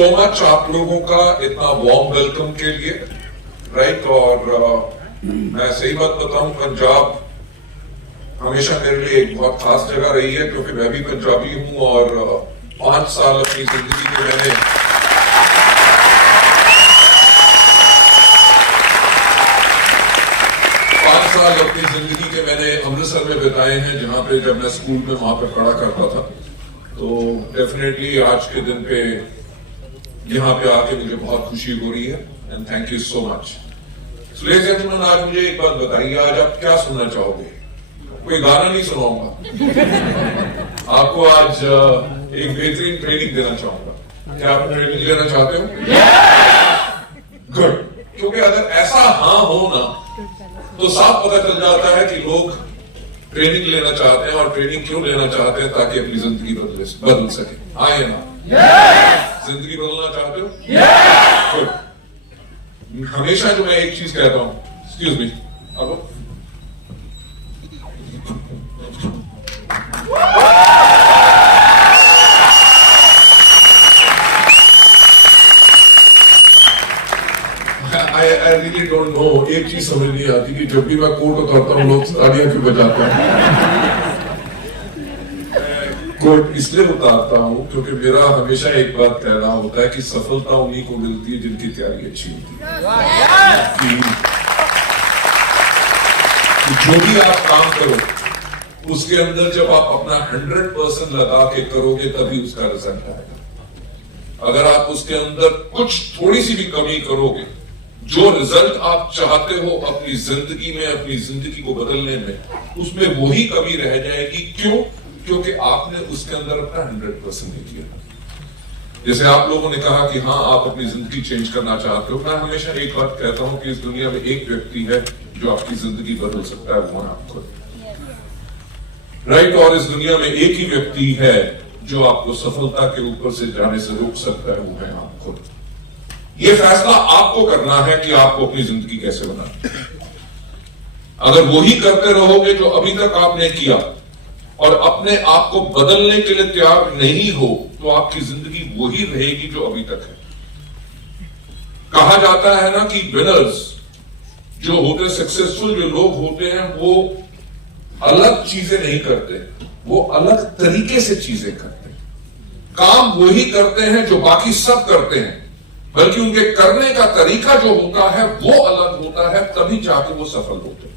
So much आप लोगों का इतना वार्म वेलकम के लिए, राइट। और मैं सही बात बताऊं, पंजाब हमेशा मेरे लिए एक बहुत खास जगह रही है, क्योंकि मैं भी पंजाबी हूं और 5 साल अपनी जिंदगी में मैंने अमृतसर में बिताए हैं, जहां पे जब मैं स्कूल में वहां पर पढ़ा करता था। तो डेफिनेटली आज के दिन पे यहाँ पे आके मुझे बहुत खुशी हो रही है, and thank you so much. Ladies and gentleman, आज मुझे एक बात बताइए, आज आप क्या सुनना चाहोगे? कोई गाना नहीं सुनाऊंगा आपको, आज एक बेहतरीन ट्रेनिंग देना चाहूंगा। क्या आप ट्रेनिंग लेना चाहते हो? गुड। क्योंकि अगर ऐसा हाँ हो ना, तो साफ पता चल जाता है कि लोग ट्रेनिंग लेना चाहते हैं, और ट्रेनिंग क्यों लेना चाहते हैं? ताकि अपनी जिंदगी बदल सके। हाँ या ना? जिंदगी बदलना चाहते हो? गुड। हमेशा जो मैं एक चीज कहता हूं, एक्सक्यूज मी, अब I really don't know, एक चीज समझ नहीं आती कि जब भी मैं कोट उतारता हूँ लोग तालियां क्यों बजाते हैं। कोट इसलिए उतारता हूँ क्योंकि मेरा हमेशा एक बात कहना होता है कि सफलता उन्हीं को मिलती है जिनकी तैयारी अच्छी होती है। कि जो भी आप काम करो उसके अंदर जब आप अपना 100% लगा के करोगे तभी उसका रिजल्ट आएगा। अगर आप उसके अंदर कुछ थोड़ी सी भी कमी करोगे, जो रिजल्ट आप चाहते हो अपनी जिंदगी में, अपनी जिंदगी को बदलने में, उसमें वही कमी रह जाएगी। क्यों? क्योंकि आपने उसके अंदर अपना 100% नहीं किया। जैसे आप लोगों ने कहा कि हाँ आप अपनी जिंदगी चेंज करना चाहते हो, मैं हमेशा एक बात कहता हूं कि इस दुनिया में एक व्यक्ति है जो आपकी जिंदगी बदल सकता है, वो आप खुद, राइट। और इस दुनिया में एक ही व्यक्ति है जो आपको सफलता के ऊपर से जाने से रोक सकता है, वो है आप खुद। ये फैसला आपको करना है कि आपको अपनी जिंदगी कैसे बनानी है। अगर वही करते रहोगे जो अभी तक आपने किया और अपने आप को बदलने के लिए तैयार नहीं हो, तो आपकी जिंदगी वही रहेगी जो अभी तक है। कहा जाता है ना कि विनर्स जो होते, सक्सेसफुल जो लोग होते हैं, वो अलग चीजें नहीं करते, वो अलग तरीके से चीजें करते हैं। काम वही करते हैं जो बाकी सब करते हैं, बल्कि उनके करने का तरीका जो होता है वो अलग होता है, तभी जाके वो सफल होते हैं।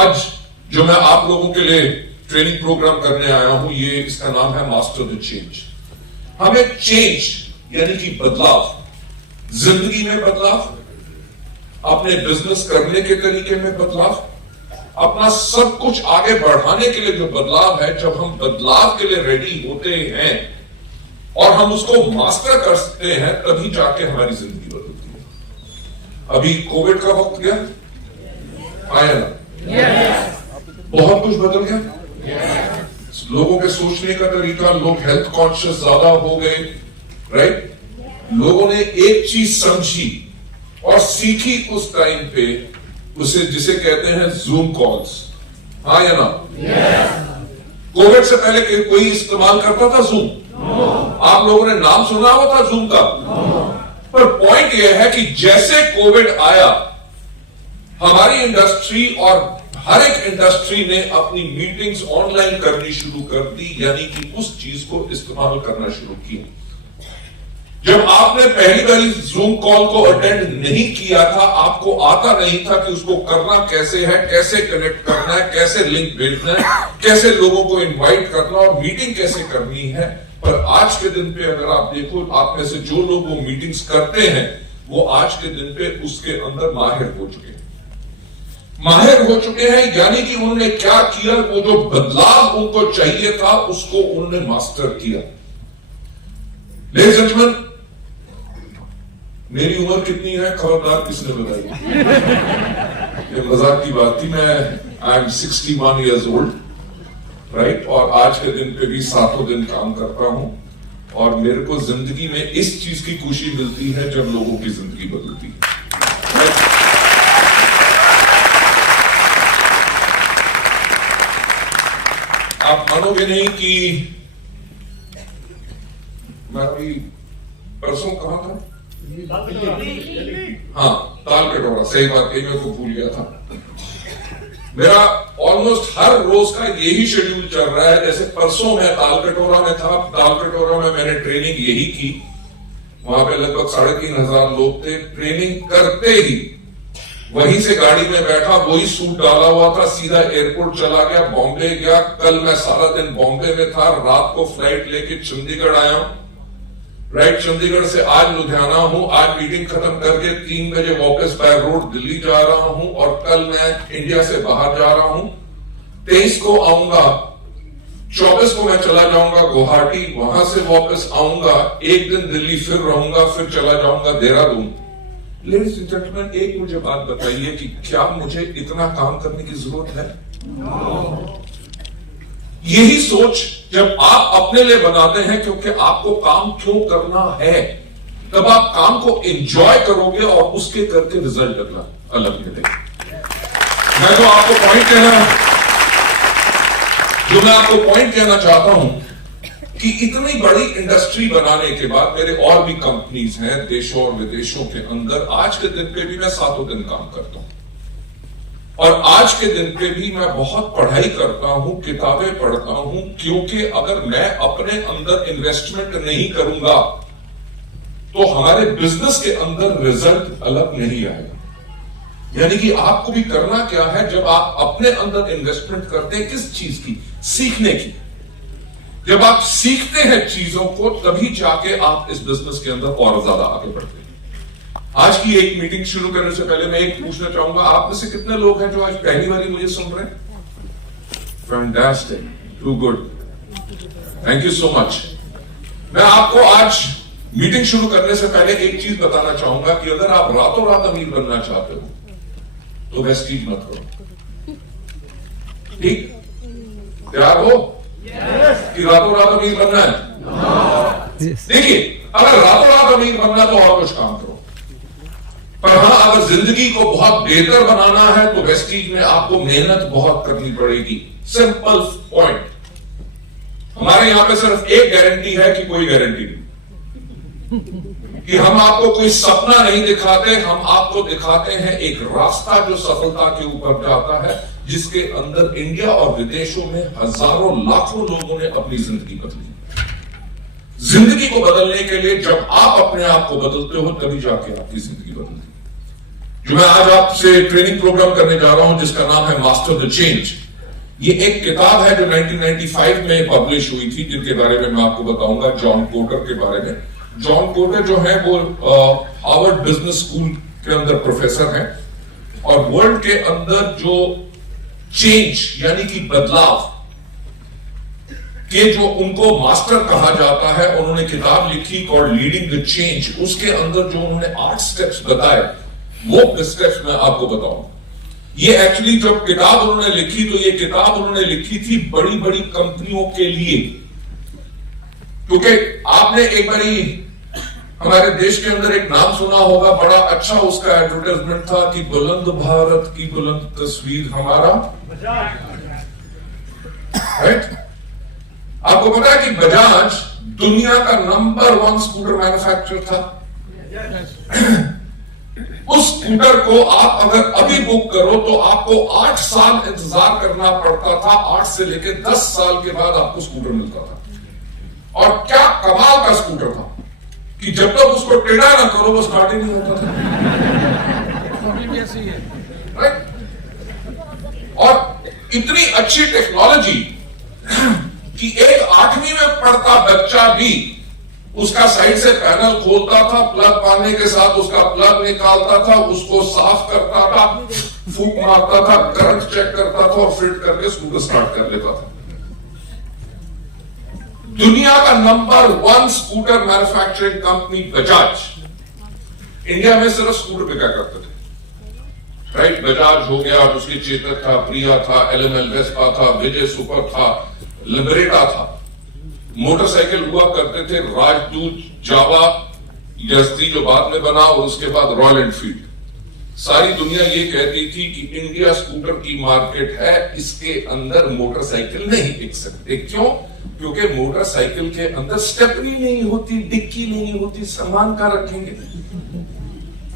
आज जो मैं आप लोगों के लिए ट्रेनिंग प्रोग्राम करने आया हूं, ये इसका नाम है मास्टर द चेंज। हमें चेंज यानी कि बदलाव, जिंदगी में बदलाव, अपने बिजनेस करने के तरीके में बदलाव, अपना सब कुछ आगे बढ़ाने के लिए जो बदलाव है, जब हम बदलाव के लिए रेडी होते हैं और हम उसको मास्टर कर सकते हैं, तभी जाके हमारी जिंदगी बदलती है। अभी कोविड का वक्त गया, आया ना? बहुत कुछ बदल गया। लोगों के सोचने का तरीका, लोग हेल्थ कॉन्शियस ज्यादा हो गए, राइट। लोगों ने एक चीज समझी और सीखी उस टाइम पे, उसे जिसे कहते हैं जूम कॉल्स। हाँ या ना? कोविड से पहले कोई इस्तेमाल करता था जूम? आप लोगों ने नाम सुना हुआ था जूम का? पर पॉइंट यह है कि जैसे कोविड आया, हमारी इंडस्ट्री और हर एक इंडस्ट्री ने अपनी मीटिंग्स ऑनलाइन करनी शुरू कर दी, यानी कि उस चीज को इस्तेमाल करना शुरू किया। जब आपने पहली बारी जूम कॉल को अटेंड नहीं किया था, आपको आता नहीं था कि उसको करना कैसे है, कैसे कनेक्ट करना है, कैसे लिंक भेजना है, कैसे लोगों को इनवाइट करना और मीटिंग कैसे करनी है। पर आज के दिन पे अगर आप देखो, आप में से जो लोग वो मीटिंग्स करते हैं, वो आज के दिन पे उसके अंदर माहिर हो चुके हैं। यानी कि उन्होंने क्या किया, वो जो बदलाव उनको चाहिए था उसको उन्होंने मास्टर किया। लेडीज एंड जेंटलमैन, मेरी उम्र कितनी है खबरदार किसने बताई? ये मजाक की बात थी। I am 61 years old, right. और आज के दिन पे भी 7 दिन काम करता हूं, और मेरे को जिंदगी में इस चीज की खुशी मिलती है जब लोगों की जिंदगी बदलती है। आप मानोगे नहीं कि मैं अभी परसों कहां था? हाँ, ताल कटोरा, सही बात कही, मैं तो भूल गया था। मेरा ऑलमोस्ट हर रोज का यही शेड्यूल चल रहा है। जैसे परसों मैं ताल कटोरा में था, ताल कटोरा में मैंने ट्रेनिंग यही की। वहां पे लगभग 3,500 लोग थे। ट्रेनिंग करते ही वहीं से गाड़ी में बैठा, वही सूट डाला हुआ था, सीधा एयरपोर्ट चला गया, बॉम्बे गया। कल मैं सारा दिन बॉम्बे में था, रात को फ्लाइट लेके चंडीगढ़ आया हूं। राइट, चंडीगढ़ से आज लुधियाना हूं। आज मीटिंग खत्म करके 3 बजे वापस बाय रोड दिल्ली जा रहा हूं और कल मैं इंडिया से बाहर जा रहा हूं। 23 को आऊंगा, 24 को मैं चला जाऊंगा गुवाहाटी, वहां से वापस आऊंगा, एक दिन दिल्ली फिर रहूंगा, फिर चला जाऊंगा देहरादून। लेडीज एंड जेंटलमैन, एक मुझे बात बताइए कि क्या मुझे इतना काम करने की जरूरत है? यही सोच जब आप अपने लिए बनाते हैं, क्योंकि आपको काम क्यों करना है, तब आप काम को एंजॉय करोगे और उसके करके रिजल्ट अलग मिलेगा। मैं तो आपको पॉइंट कहना चाहता हूं कि इतनी बड़ी इंडस्ट्री बनाने के बाद मेरे और भी कंपनीज हैं देशों और विदेशों के अंदर। आज के दिन पे भी मैं 7 दिन काम करता हूं और आज के दिन पे भी मैं बहुत पढ़ाई करता हूं, किताबें पढ़ता हूं, क्योंकि अगर मैं अपने अंदर इन्वेस्टमेंट नहीं करूंगा तो हमारे बिजनेस के अंदर रिजल्ट अलग नहीं आएगा। यानी कि आपको भी करना क्या है, जब आप अपने अंदर इन्वेस्टमेंट करते हैं, किस चीज की? सीखने की। जब आप सीखते हैं चीजों को, तभी जाके आप इस बिजनेस के अंदर और ज्यादा आगे बढ़ते हैं। आज की एक मीटिंग शुरू करने से पहले मैं एक पूछना चाहूंगा, आप में से कितने लोग हैं जो आज पहली बार मुझे सुन रहे हैं? Fantastic, too good, thank you so much. मैं आपको आज मीटिंग शुरू करने से पहले एक चीज बताना चाहूंगा कि अगर आप रातों रात अमीर बनना चाहते हो तो वेस्टीज मत करो। ठीक? तैयार हो कि रातों रात अमीर बनना है? देखिए, अगर रातों रात अमीर बनना तो और कुछ काम करो, पर हां, अगर जिंदगी को बहुत बेहतर बनाना है तो वेस्टीज में आपको मेहनत बहुत करनी पड़ेगी। Simple point. हमारे यहां पे सिर्फ एक गारंटी है कि कोई गारंटी नहीं, कि हम आपको कोई सपना नहीं दिखाते, हम आपको दिखाते हैं एक रास्ता जो सफलता के ऊपर जाता है, जिसके अंदर इंडिया और विदेशों में हजारों लाखों लोगों ने अपनी जिंदगी बदली। जिंदगी को बदलने के लिए जब आप अपने आप को बदलते हो, तभी जाके आपकी जिंदगी बदलती है। जो मैं आज आपसे ट्रेनिंग प्रोग्राम करने जा रहा हूं, जिसका नाम है मास्टर द चेंज, ये एक किताब है जो 1995 में पब्लिश हुई थी, जिनके बारे में मैं आपको बताऊंगा, जॉन कोटर के बारे में। जॉन कोटर जो है वो हार्वर्ड बिजनेस स्कूल के अंदर प्रोफेसर हैं और वर्ल्ड के अंदर जो चेंज यानी कि बदलाव के जो उनको मास्टर कहा जाता है, उन्होंने किताब लिखी और लीडिंग द चेंज। उसके अंदर जो उन्होंने 8 स्टेप्स बताए, वो स्टेप्स मैं आपको बताऊंगा। ये एक्चुअली जब किताब उन्होंने लिखी, तो ये किताब उन्होंने लिखी थी बड़ी बड़ी कंपनियों के लिए, क्योंकि आपने एक बारी हमारे देश के अंदर एक नाम सुना होगा, बड़ा अच्छा उसका एडवर्टाइजमेंट था कि बुलंद भारत की बुलंद तस्वीर हमारा। राइट? आपको पता है कि बजाज दुनिया का नंबर 1 स्कूटर मैन्युफैक्चरर था। उस स्कूटर को आप अगर अभी बुक करो तो आपको 8 साल इंतजार करना पड़ता था। 8 से लेकर 10 साल के बाद आपको स्कूटर मिलता था। और क्या कमाल का स्कूटर था कि जब तक उसको टेढ़ा ना करो वो स्टार्ट ही नहीं होता था। राइट? और इतनी अच्छी टेक्नोलॉजी कि एक 8वीं में पढ़ता बच्चा भी उसका साइड से पैनल खोलता था, प्लग पाने के साथ उसका प्लग निकालता था, उसको साफ करता था, फूंक मारता था, करंट चेक करता था और फिट करके स्कूटर स्टार्ट कर लेता था। दुनिया का number 1 scooter manufacturing company Bajaj India में सिर्फ स्कूटर बिका करते थे। राइट? बजाज हो गया, उसकी चेतक था, प्रिया था, एलएमएल वेस्पा था, विजय सुपर था, लिबरेटा था। मोटरसाइकिल हुआ करते थे राजदूत, जावा, यजदी जो बाद में बना, और उसके बाद रॉयल एनफील्ड। सारी दुनिया ये कहती थी कि इंडिया स्कूटर की मार्केट है, इसके अंदर मोटरसाइकिल नहीं बिक सकते। क्यों? क्योंकि मोटरसाइकिल के अंदर स्टेपनी नहीं होती, डिक्की नहीं होती, सामान का रखेंगे,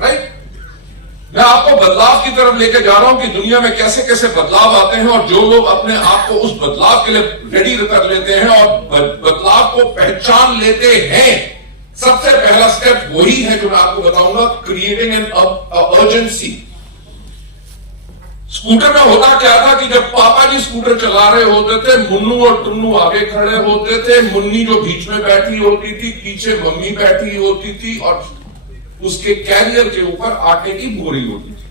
राइट? मैं आपको बदलाव की तरफ लेके जा रहा हूं कि दुनिया में कैसे कैसे बदलाव आते हैं, और जो लोग अपने आप को उस बदलाव के लिए रेडी कर लेते हैं और बदलाव को पहचान लेते हैं, सबसे पहला स्टेप वही है जो मैं आपको बताऊंगा, क्रिएटिंग एन अर्जेंसी। स्कूटर में होता क्या था कि जब पापा जी स्कूटर चला रहे होते थे, मुन्नू और टुन्नू आगे खड़े होते थे, मुन्नी जो बीच में बैठी होती थी, पीछे मम्मी बैठी होती थी, और उसके कैरियर के ऊपर आटे की बोरी होती थी,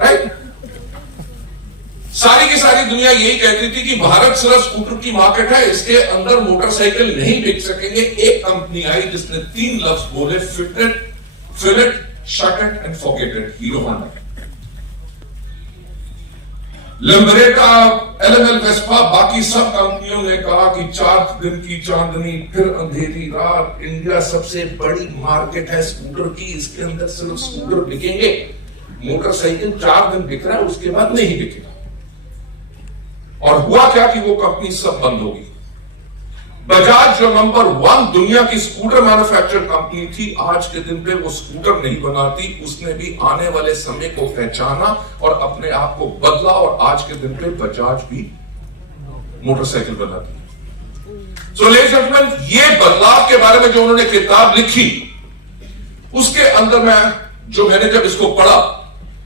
राइट? सारी की सारी दुनिया यही कहती थी कि भारत सिर्फ स्कूटर की मार्केट है, इसके अंदर मोटरसाइकिल नहीं बिक सकेंगे। एक कंपनी आई जिसने 3 लफ्ज बोले, fit it, fill it, shut it and forget it. Hero Honda, Liberta, LML, Vespa, बाकी सब कंपनियों ने कहा कि 4 दिन की चांदनी फिर अंधेरी रात, इंडिया सबसे बड़ी मार्केट है स्कूटर की, इसके अंदर सिर्फ स्कूटर बिकेंगे, मोटरसाइकिल 4 दिन बिक रहा है, उसके बाद नहीं बिकेगा। और हुआ क्या कि वो कंपनी सब बंद होगी। बजाज जो नंबर 1 दुनिया की स्कूटर मैन्युफैक्चर कंपनी थी, आज के दिन पे वो स्कूटर नहीं बनाती, उसने भी आने वाले समय को पहचाना और अपने आप को बदला, और आज के दिन पे बजाज भी मोटरसाइकिल बनाती है। सो लेडीज एंड जेंटलमैन, ये बदलाव के बारे में जो उन्होंने किताब लिखी, उसके अंदर मैंने जब इसको पढ़ा,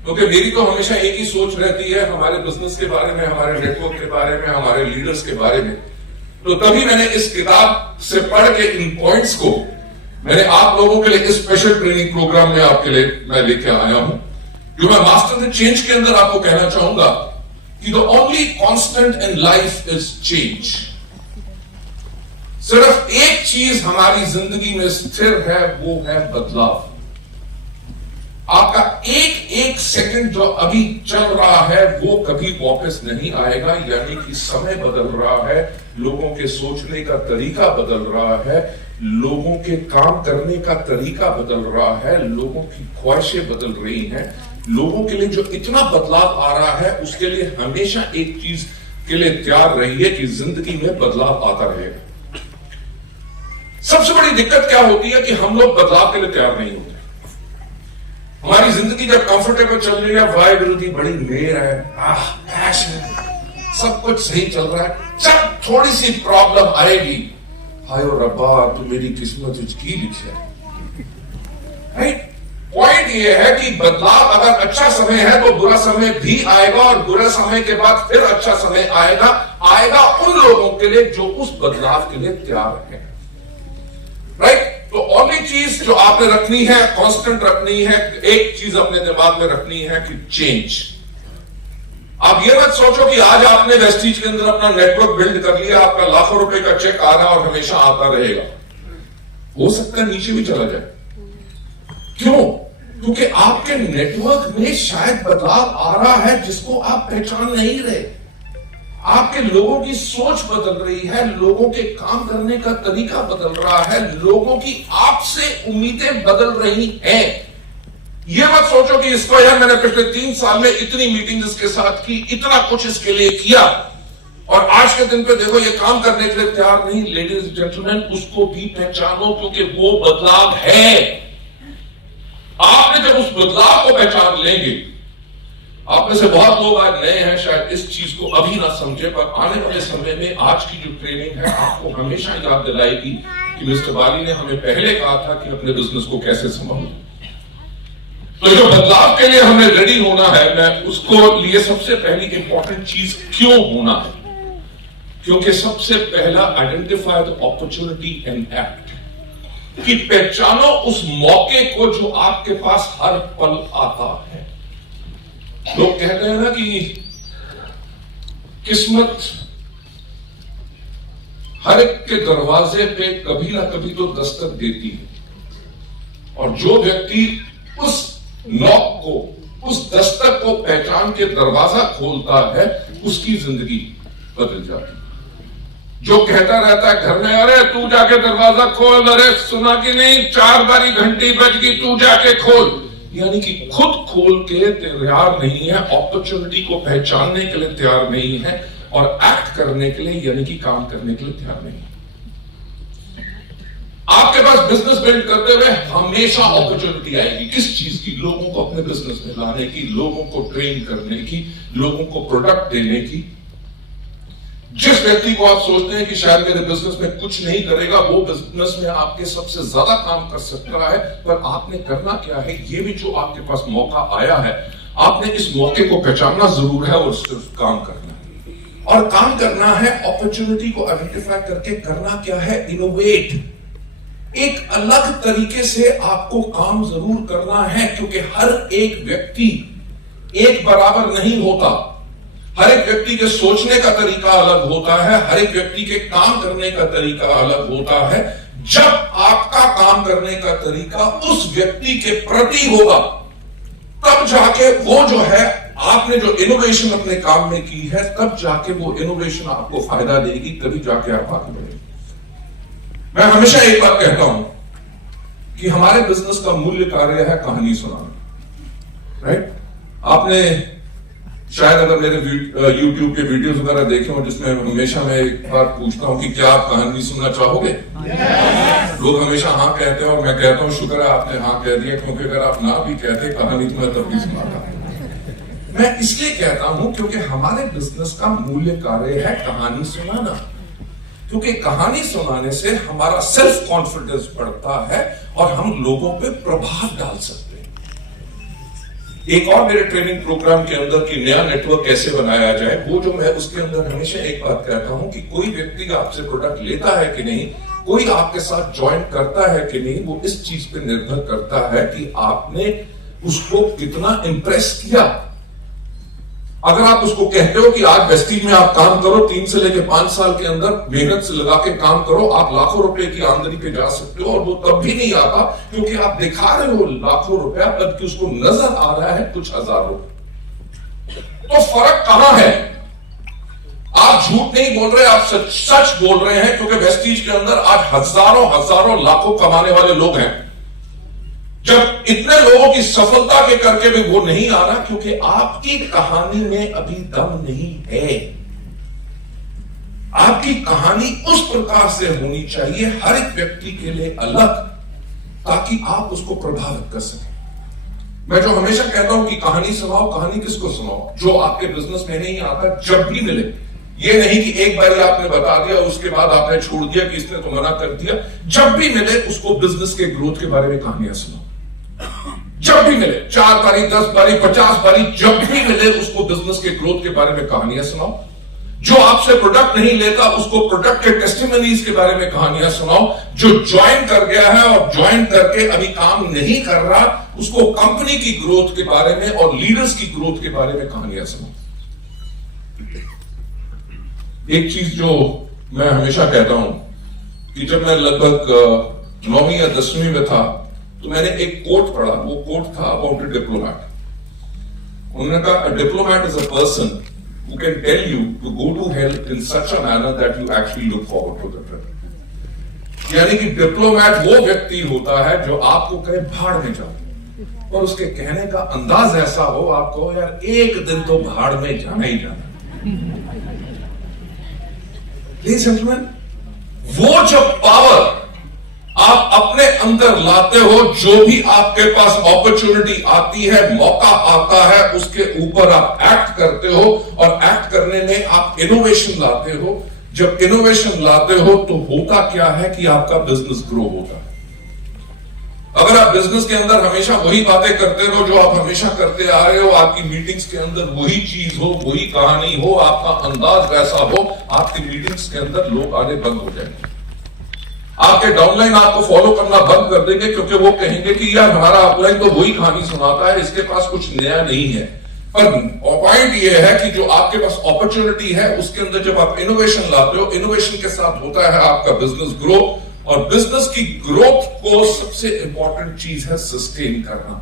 क्योंकि मेरी तो हमेशा एक ही सोच रहती है हमारे बिजनेस के बारे में, हमारे नेटवर्क के बारे में, हमारे लीडर्स के बारे में, तो तभी मैंने इस किताब से पढ़ के इन पॉइंट्स को मैंने आप लोगों के लिए इस स्पेशल ट्रेनिंग प्रोग्राम में आपके लिए मैं लेके आया हूं, जो मैं मास्टर द चेंज के अंदर आपको कहना चाहूंगा कि the only constant in life is change. सिर्फ एक चीज हमारी जिंदगी में स्थिर है, वो है बदलाव। आपका एक सेकंड जो अभी चल रहा है वो कभी वापस नहीं आएगा, यानी कि समय बदल रहा है, लोगों के सोचने का तरीका बदल रहा है, लोगों के काम करने का तरीका बदल रहा है, लोगों की ख्वाहिशें बदल रही हैं। लोगों के लिए जो इतना बदलाव आ रहा है, उसके लिए हमेशा एक चीज के लिए तैयार रहिए कि जिंदगी में बदलाव आता रहेगा। सबसे बड़ी दिक्कत क्या होती है कि हम लोग बदलाव के लिए तैयार नहीं होते। हमारी जिंदगी जब कंफर्टेबल चल रही है, वाहिगुरु दी बड़ी मेहर है, पैशन, सब कुछ सही चल रहा है, जब थोड़ी सी प्रॉब्लम आएगी, हायो रब्बा तू मेरी किस्मत की लिखी है, राइट? पॉइंट ये है कि बदलाव अगर अच्छा समय है तो बुरा समय भी आएगा, और बुरा समय के बाद फिर अच्छा समय आएगा उन लोगों के लिए जो उस बदलाव के लिए तैयार है, राइट? तो ओनली चीज जो आपने रखनी है, कांस्टेंट रखनी है, एक चीज अपने दिमाग में रखनी है कि चेंज। आप ये मत सोचो कि आज आपने वेस्टीज के अंदर अपना नेटवर्क बिल्ड कर लिया, आपका लाखों रुपए का चेक आ रहा और हमेशा आता रहेगा। हो सकता है नीचे भी चला जाए। क्यों? क्योंकि आपके नेटवर्क में शायद बदलाव आ रहा है जिसको आप पहचान नहीं रहे। आपके लोगों की सोच बदल रही है, लोगों के काम करने का तरीका बदल रहा है, लोगों की आपसे उम्मीदें बदल रही हैं। यह मत सोचो कि इसको यार मैंने पिछले 3 साल में इतनी मीटिंग्स इसके साथ की, इतना कुछ इसके लिए किया, और आज के दिन पे देखो ये काम करने के लिए तैयार नहीं। लेडीज जेंटलमैन, उसको भी पहचानो, क्योंकि वो बदलाव है। आपने जब उस बदलाव को पहचान लेंगे, आप में से बहुत लोग आज नए हैं, शायद इस चीज को अभी ना समझे, पर आने वाले समय में आज की जो ट्रेनिंग है आपको हमेशा याद दिलाएगी कि मिस्टर बाली ने हमें पहले कहा था कि अपने बिजनेस को कैसे संभालें। तो जो बदलाव के लिए हमें रेडी होना है, मैं उसको लिए सबसे पहली इंपॉर्टेंट चीज क्यों होना है, क्योंकि सबसे पहला identify the opportunity and act, कि पहचानो उस मौके को जो आपके पास हर पल आता है। लोग कहते हैं ना कि किस्मत हर एक के दरवाजे पे कभी ना कभी तो दस्तक देती है, और जो व्यक्ति उस नॉक को, उस दस्तक को पहचान के दरवाजा खोलता है, उसकी जिंदगी बदल जाती है। जो कहता रहता है घर में, अरे तू जाके दरवाजा खोल, अरे सुना कि नहीं 4 बारी घंटी बज गई, तू जाके खोल, यानी कि खुद खोल के तैयार नहीं है, अपॉर्चुनिटी को पहचानने के लिए तैयार नहीं है और एक्ट करने के लिए यानी कि काम करने के लिए तैयार नहीं है। आपके पास बिजनेस बिल्ड करते हुए हमेशा अपॉर्चुनिटी आएगी। किस चीज की? लोगों को अपने बिजनेस में लाने की, लोगों को ट्रेन करने की, लोगों को प्रोडक्ट देने की। जिस व्यक्ति को आप सोचते हैं कि शायद मेरे बिजनेस में कुछ नहीं करेगा, वो बिजनेस में आपके सबसे ज्यादा काम कर सकता है, पर आपने करना क्या है? ये भी जो आपके पास मौका आया है, आपने इस मौके को पहचानना जरूर है और सिर्फ काम करना है। और काम करना है अपॉर्चुनिटी को आइडेंटिफाई करके। करना क्या है? इनोवेट। एक अलग तरीके से आपको काम जरूर करना है, क्योंकि हर एक व्यक्ति एक बराबर नहीं होता। हर एक व्यक्ति के सोचने का तरीका अलग होता है, हर एक व्यक्ति के काम करने का तरीका अलग होता है। जब आपका काम करने का तरीका उस व्यक्ति के प्रति होगा, तब जाके वो जो है, आपने जो इनोवेशन अपने काम में की है, तब जाके वो इनोवेशन आपको फायदा देगी, तभी जाके आप आगे बढ़ेंगे। मैं हमेशा एक बात कहता हूं कि हमारे बिजनेस का मूल्य कार्य है कहानी सुनाना। राइट? आपने शायद अगर मेरे YouTube के वीडियोस वगैरह देखे हो, जिसमें हमेशा मैं एक बार पूछता हूं कि क्या आप कहानी सुनना चाहोगे? लोग हमेशा हाँ कहते हैं और मैं कहता हूं शुक्र है आपने हाँ कह दिया, क्योंकि अगर आप ना भी कहते कहानी तो मैं तब भी सुनाता। मैं इसलिए कहता हूं क्योंकि हमारे बिजनेस का मूल्य कार्य है कहानी सुनाना। क्योंकि कहानी सुनाने से हमारा सेल्फ कॉन्फिडेंस बढ़ता है और हम लोगों पे प्रभाव डाल सकते हैं। एक और मेरे ट्रेनिंग प्रोग्राम के अंदर कि नया नेटवर्क कैसे बनाया जाए, वो जो मैं उसके अंदर हमेशा एक बात कहता हूं कि कोई व्यक्ति आपसे प्रोडक्ट लेता है कि नहीं, कोई आपके साथ ज्वाइन करता है कि नहीं, वो इस चीज पे निर्भर करता है कि आपने उसको कितना इंप्रेस किया। अगर आप उसको कहते हो कि आज वेस्टीज में आप काम करो, 3 से लेकर 5 साल के अंदर मेहनत से लगा के काम करो, आप लाखों रुपए की आमदनी पे जा सकते हो, और वो तब भी नहीं आता क्योंकि आप दिखा रहे हो लाखों रुपया, जबकि उसको नजर आ रहा है कुछ हजार रुपए। तो फर्क कहां है? आप झूठ नहीं बोल रहे, आप सच बोल रहे हैं, क्योंकि वेस्टीज के अंदर आज हजारों लाखों कमाने वाले लोग हैं। जब इतने लोगों की सफलता के करके भी वो नहीं आ रहा, क्योंकि आपकी कहानी में अभी दम नहीं है। आपकी कहानी उस प्रकार से होनी चाहिए, हर एक व्यक्ति के लिए अलग, ताकि आप उसको प्रभावित कर सकें। मैं जो हमेशा कहता हूं कि कहानी सुनाओ। कहानी किसको सुनाओ? जो आपके बिजनेस में नहीं आता, जब भी मिले। ये नहीं कि एक बार आपने बता दिया, उसके बाद आपने छोड़ दिया कि इसने तो मना कर दिया। जब भी मिले उसको बिजनेस के ग्रोथ के बारे में कहानियां सुनाओ। जब भी मिले, 4 बारी, 10 बारी, 50 बारी, जब भी मिले उसको बिजनेस के ग्रोथ के बारे में कहानियां सुनाओ। जो आपसे प्रोडक्ट नहीं लेता उसको प्रोडक्ट के टेस्टिमनीज के बारे में कहानियां सुनाओ। जो ज्वाइन कर गया है और ज्वाइन करके अभी काम नहीं कर रहा, उसको कंपनी की ग्रोथ के बारे में और लीडर्स की ग्रोथ के बारे में कहानियां सुनाओ। एक चीज जो मैं हमेशा कहता हूं कि जब मैं लगभग 9वीं या 10वीं में था, तो मैंने एक कोट पढ़ा। वो कोट था अबाउट अ डिप्लोमैट। उन्होंने कहा, a diplomat is a person who can tell you to go to hell in such a manner that you actually look forward to the trip। यानी कि डिप्लोमैट वो व्यक्ति होता है जो आपको कहे भाड़ में जाओ, और उसके कहने का अंदाज ऐसा हो, आपको यार एक दिन तो भाड़ में जाना ही जाना। Ladies and gentlemen, वो जब पावर आप अपने अंदर लाते हो, जो भी आपके पास अपॉर्चुनिटी आती है, मौका आता है, उसके ऊपर आप एक्ट करते हो, और एक्ट करने में आप इनोवेशन लाते हो। जब इनोवेशन लाते हो तो होता क्या है कि आपका बिजनेस ग्रो होता है। अगर आप बिजनेस के अंदर हमेशा वही बातें करते रहो जो आप हमेशा करते आ रहे हो, आपकी मीटिंग्स के अंदर वही चीज हो, वही कहानी हो, आपका अंदाज वैसा हो, आपकी मीटिंग्स के अंदर लोग आने बंद हो जाएंगे। आपके डाउनलाइन आपको फॉलो करना बंद कर देंगे, क्योंकि वो कहेंगे कि यार हमारा अपलाइन तो वही कहानी सुनाता है, इसके पास कुछ नया नहीं है। पर पॉइंट ये है कि जो आपके पास अपॉर्चुनिटी है, उसके अंदर जब आप इनोवेशन लाते हो, इनोवेशन के साथ होता है आपका बिजनेस ग्रो। और बिजनेस की ग्रोथ को सबसे इंपॉर्टेंट चीज है सस्टेन करना।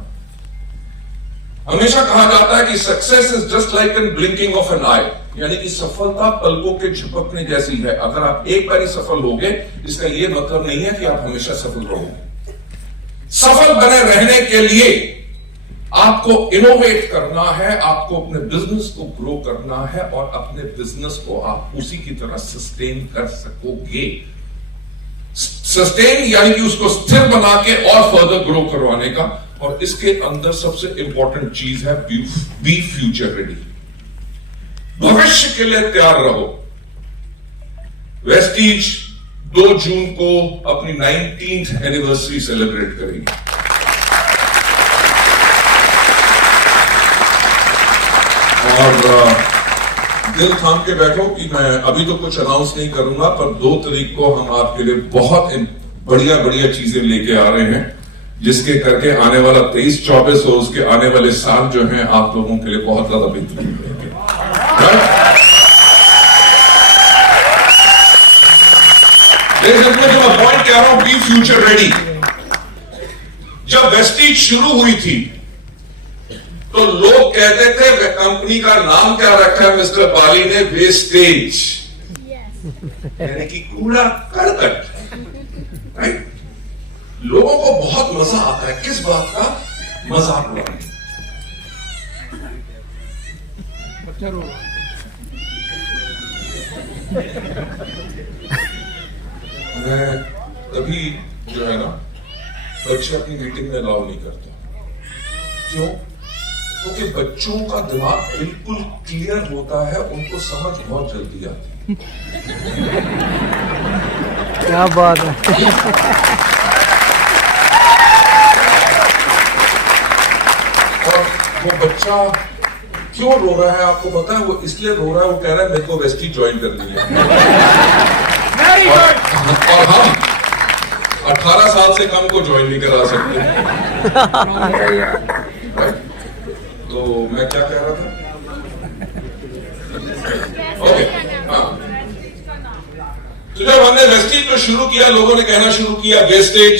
हमेशा कहा जाता है कि success is just like an blinking of an eye, यानी कि सफलता पलकों के झपकने जैसी है। अगर आप एक बार ही सफल होगे, इसका यह मतलब नहीं है कि आप हमेशा सफल रहोगे। सफल बने रहने के लिए आपको इनोवेट करना है, आपको अपने बिजनेस को ग्रो करना है और अपने बिजनेस को आप उसी की तरह सस्टेन कर सकोगे। सस्टेन यानी कि उसको स्थिर बना के और फर्दर ग्रो करवाने का। और इसके अंदर सबसे इंपॉर्टेंट चीज है बी फ्यूचर रेडी। भविष्य के लिए तैयार रहो। वेस्टीज 2 जून को अपनी 19th एनिवर्सरी सेलिब्रेट करेगी। और दिल थाम के बैठो कि मैं अभी तो कुछ अनाउंस नहीं करूंगा, पर 2 तारीख को हम आपके लिए बहुत बढ़िया बढ़िया चीजें लेके आ रहे हैं, जिसके करके आने वाला 23-24 और उसके आने वाले साल जो हैं आप लोगों के लिए बहुत ज्यादा बेहतरीन रहेंगे। जो मैं पॉइंट कह रहा हूं, बी फ्यूचर रेडी। जब वेस्टीज शुरू हुई थी तो लोग कहते थे कंपनी का नाम क्या रखा है मिस्टर बाली ने, वेस्टेज, यानी कि कूड़ा करकट। राइट? लोगों को बहुत मजा आता है। किस बात का? मजाक उड़ाने। मैं कभी जो है ना बच्चे अपनी मीटिंग में अलाउ नहीं करता। क्यों? क्योंकि बच्चों का दिमाग बिल्कुल क्लियर होता है, उनको समझ बहुत जल्दी आती है। क्या बात है। और वो बच्चा क्यों रो रहा है आपको पता है? वो इसलिए रो रहा है, वो कह रहा है मेरे को वेस्टीज ज्वाइन करनी है। और हम 18 साल से कम को ज्वाइन नहीं करा सकते। तो मैं क्या कह रहा था? ओके, हाँ। तो जब हमने वेस्टीज को शुरू किया, लोगों ने कहना शुरू किया वेस्टेज।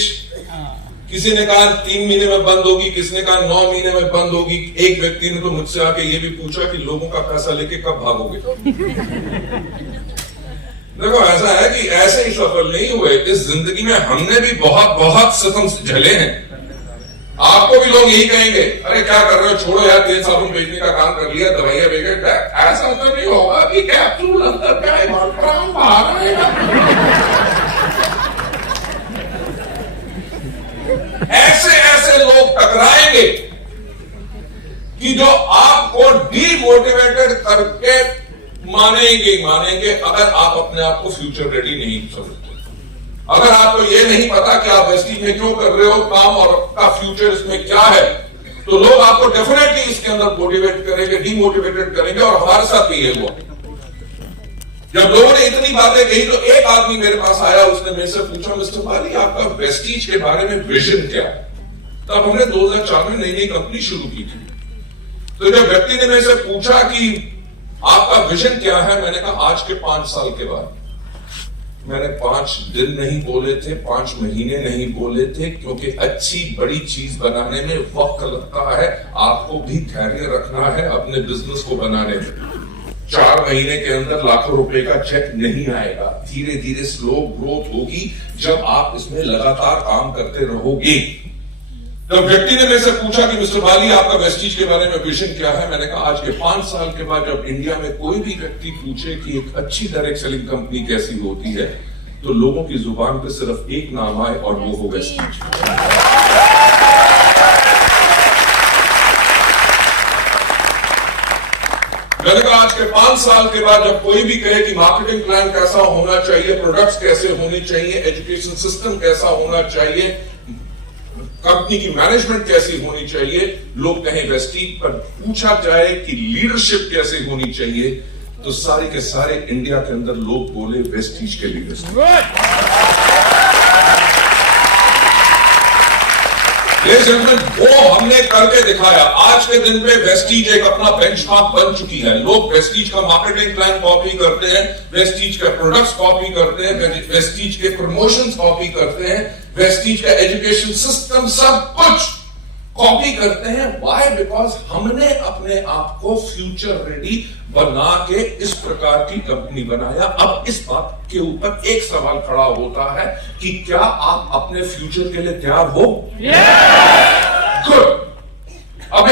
किसी ने कहा 3 महीने में बंद होगी, किसी ने कहा 9 महीने में बंद होगी। एक व्यक्ति ने तो मुझसे आके ये भी पूछा कि लोगों का पैसा लेके कब भागोगे? देखो, ऐसा है कि ऐसे ही सफल नहीं हुए इस जिंदगी में। हमने भी बहुत बहुत सितम झेले हैं। आपको भी लोग यही कहेंगे, अरे क्या कर रहे हो, छोड़ो यार, 3 साबुन बेचने का काम कर लिया, दवाइयां बेच गए। ऐसा तो नहीं होगा कि कैप्सूल अंदर का है, बाहर आएगा। ऐसे ऐसे लोग टकराएंगे कि जो आपको डीमोटिवेटेड करके मानेंगे अगर आप अपने आप को फ्यूचर रेडी नहीं समझते। अगर आपको ये नहीं पता कि आप वेस्टीज में क्यों कर रहे हो काम और आपका फ्यूचर इसमें क्या है, तो लोग आपको डेफिनेटली इसके अंदर मोटिवेट करेंगे, डीमोटिवेटेड करेंगे। और हमारे साथ भी ये हुआ। जब लोगों ने इतनी बातें कही तो एक आदमी मेरे पास आया, उसने मेरे से पूछा, मिस्टर बाली आपका वेस्टीज के बारे में विजन क्या है? तब हमने 2004 में नई कंपनी शुरू की थी। तो जब व्यक्ति ने मेरे से पूछा कि आपका विजन क्या है, मैंने कहा आज के 5 साल के बाद। मैंने 5 दिन नहीं बोले थे, 5 महीने नहीं बोले थे, क्योंकि अच्छी बड़ी चीज बनाने में वक्त लगता है। आपको भी धैर्य रखना है अपने बिजनेस को बनाने में। 4 महीने के अंदर लाखों रुपए का चेक नहीं आएगा। धीरे धीरे स्लो ग्रोथ होगी जब आप इसमें लगातार काम करते रहोगे। तो व्यक्ति ने मेरे से पूछा कि मिस्टर बाली आपका वेस्टीज के बारे में विजन क्या है? मैंने कहा आज के 5 साल के बाद जब इंडिया में कोई भी व्यक्ति पूछे कि एक अच्छी डायरेक्ट सेलिंग कंपनी कैसी होती है, तो लोगों की जुबान पे सिर्फ एक नाम आए और वो हो वेस्टीज। मैंने कहा आज के 5 साल के बाद जब कोई भी कहे कि मार्केटिंग प्लान कैसा होना चाहिए, प्रोडक्ट्स कैसे होने चाहिए, एजुकेशन सिस्टम कैसा होना चाहिए, कंपनी की मैनेजमेंट कैसी होनी चाहिए, लोग कहें वेस्टीज, पर पूछा जाए कि लीडरशिप कैसे होनी चाहिए, तो सारे के सारे इंडिया के अंदर लोग बोले वेस्टीज के लीडरशिप। वो हमने करके दिखाया। आज के दिन पे वेस्टीज एक अपना बेंचमार्क बन चुकी है। लोग वेस्टीज का मार्केटिंग प्लान कॉपी करते हैं, वेस्टीज के प्रोडक्ट्स कॉपी करते हैं, वेस्टीज के प्रमोशंस कॉपी करते हैं, वेस्टीज का एजुकेशन सिस्टम सब कुछ कॉपी करते हैं। व्हाई? बिकॉज हमने अपने आप को फ्यूचर रेडी बना के इस प्रकार की कंपनी बनाया। अब इस बात के ऊपर एक सवाल खड़ा होता है कि क्या आप अपने फ्यूचर के लिए तैयार हो? गुड। अब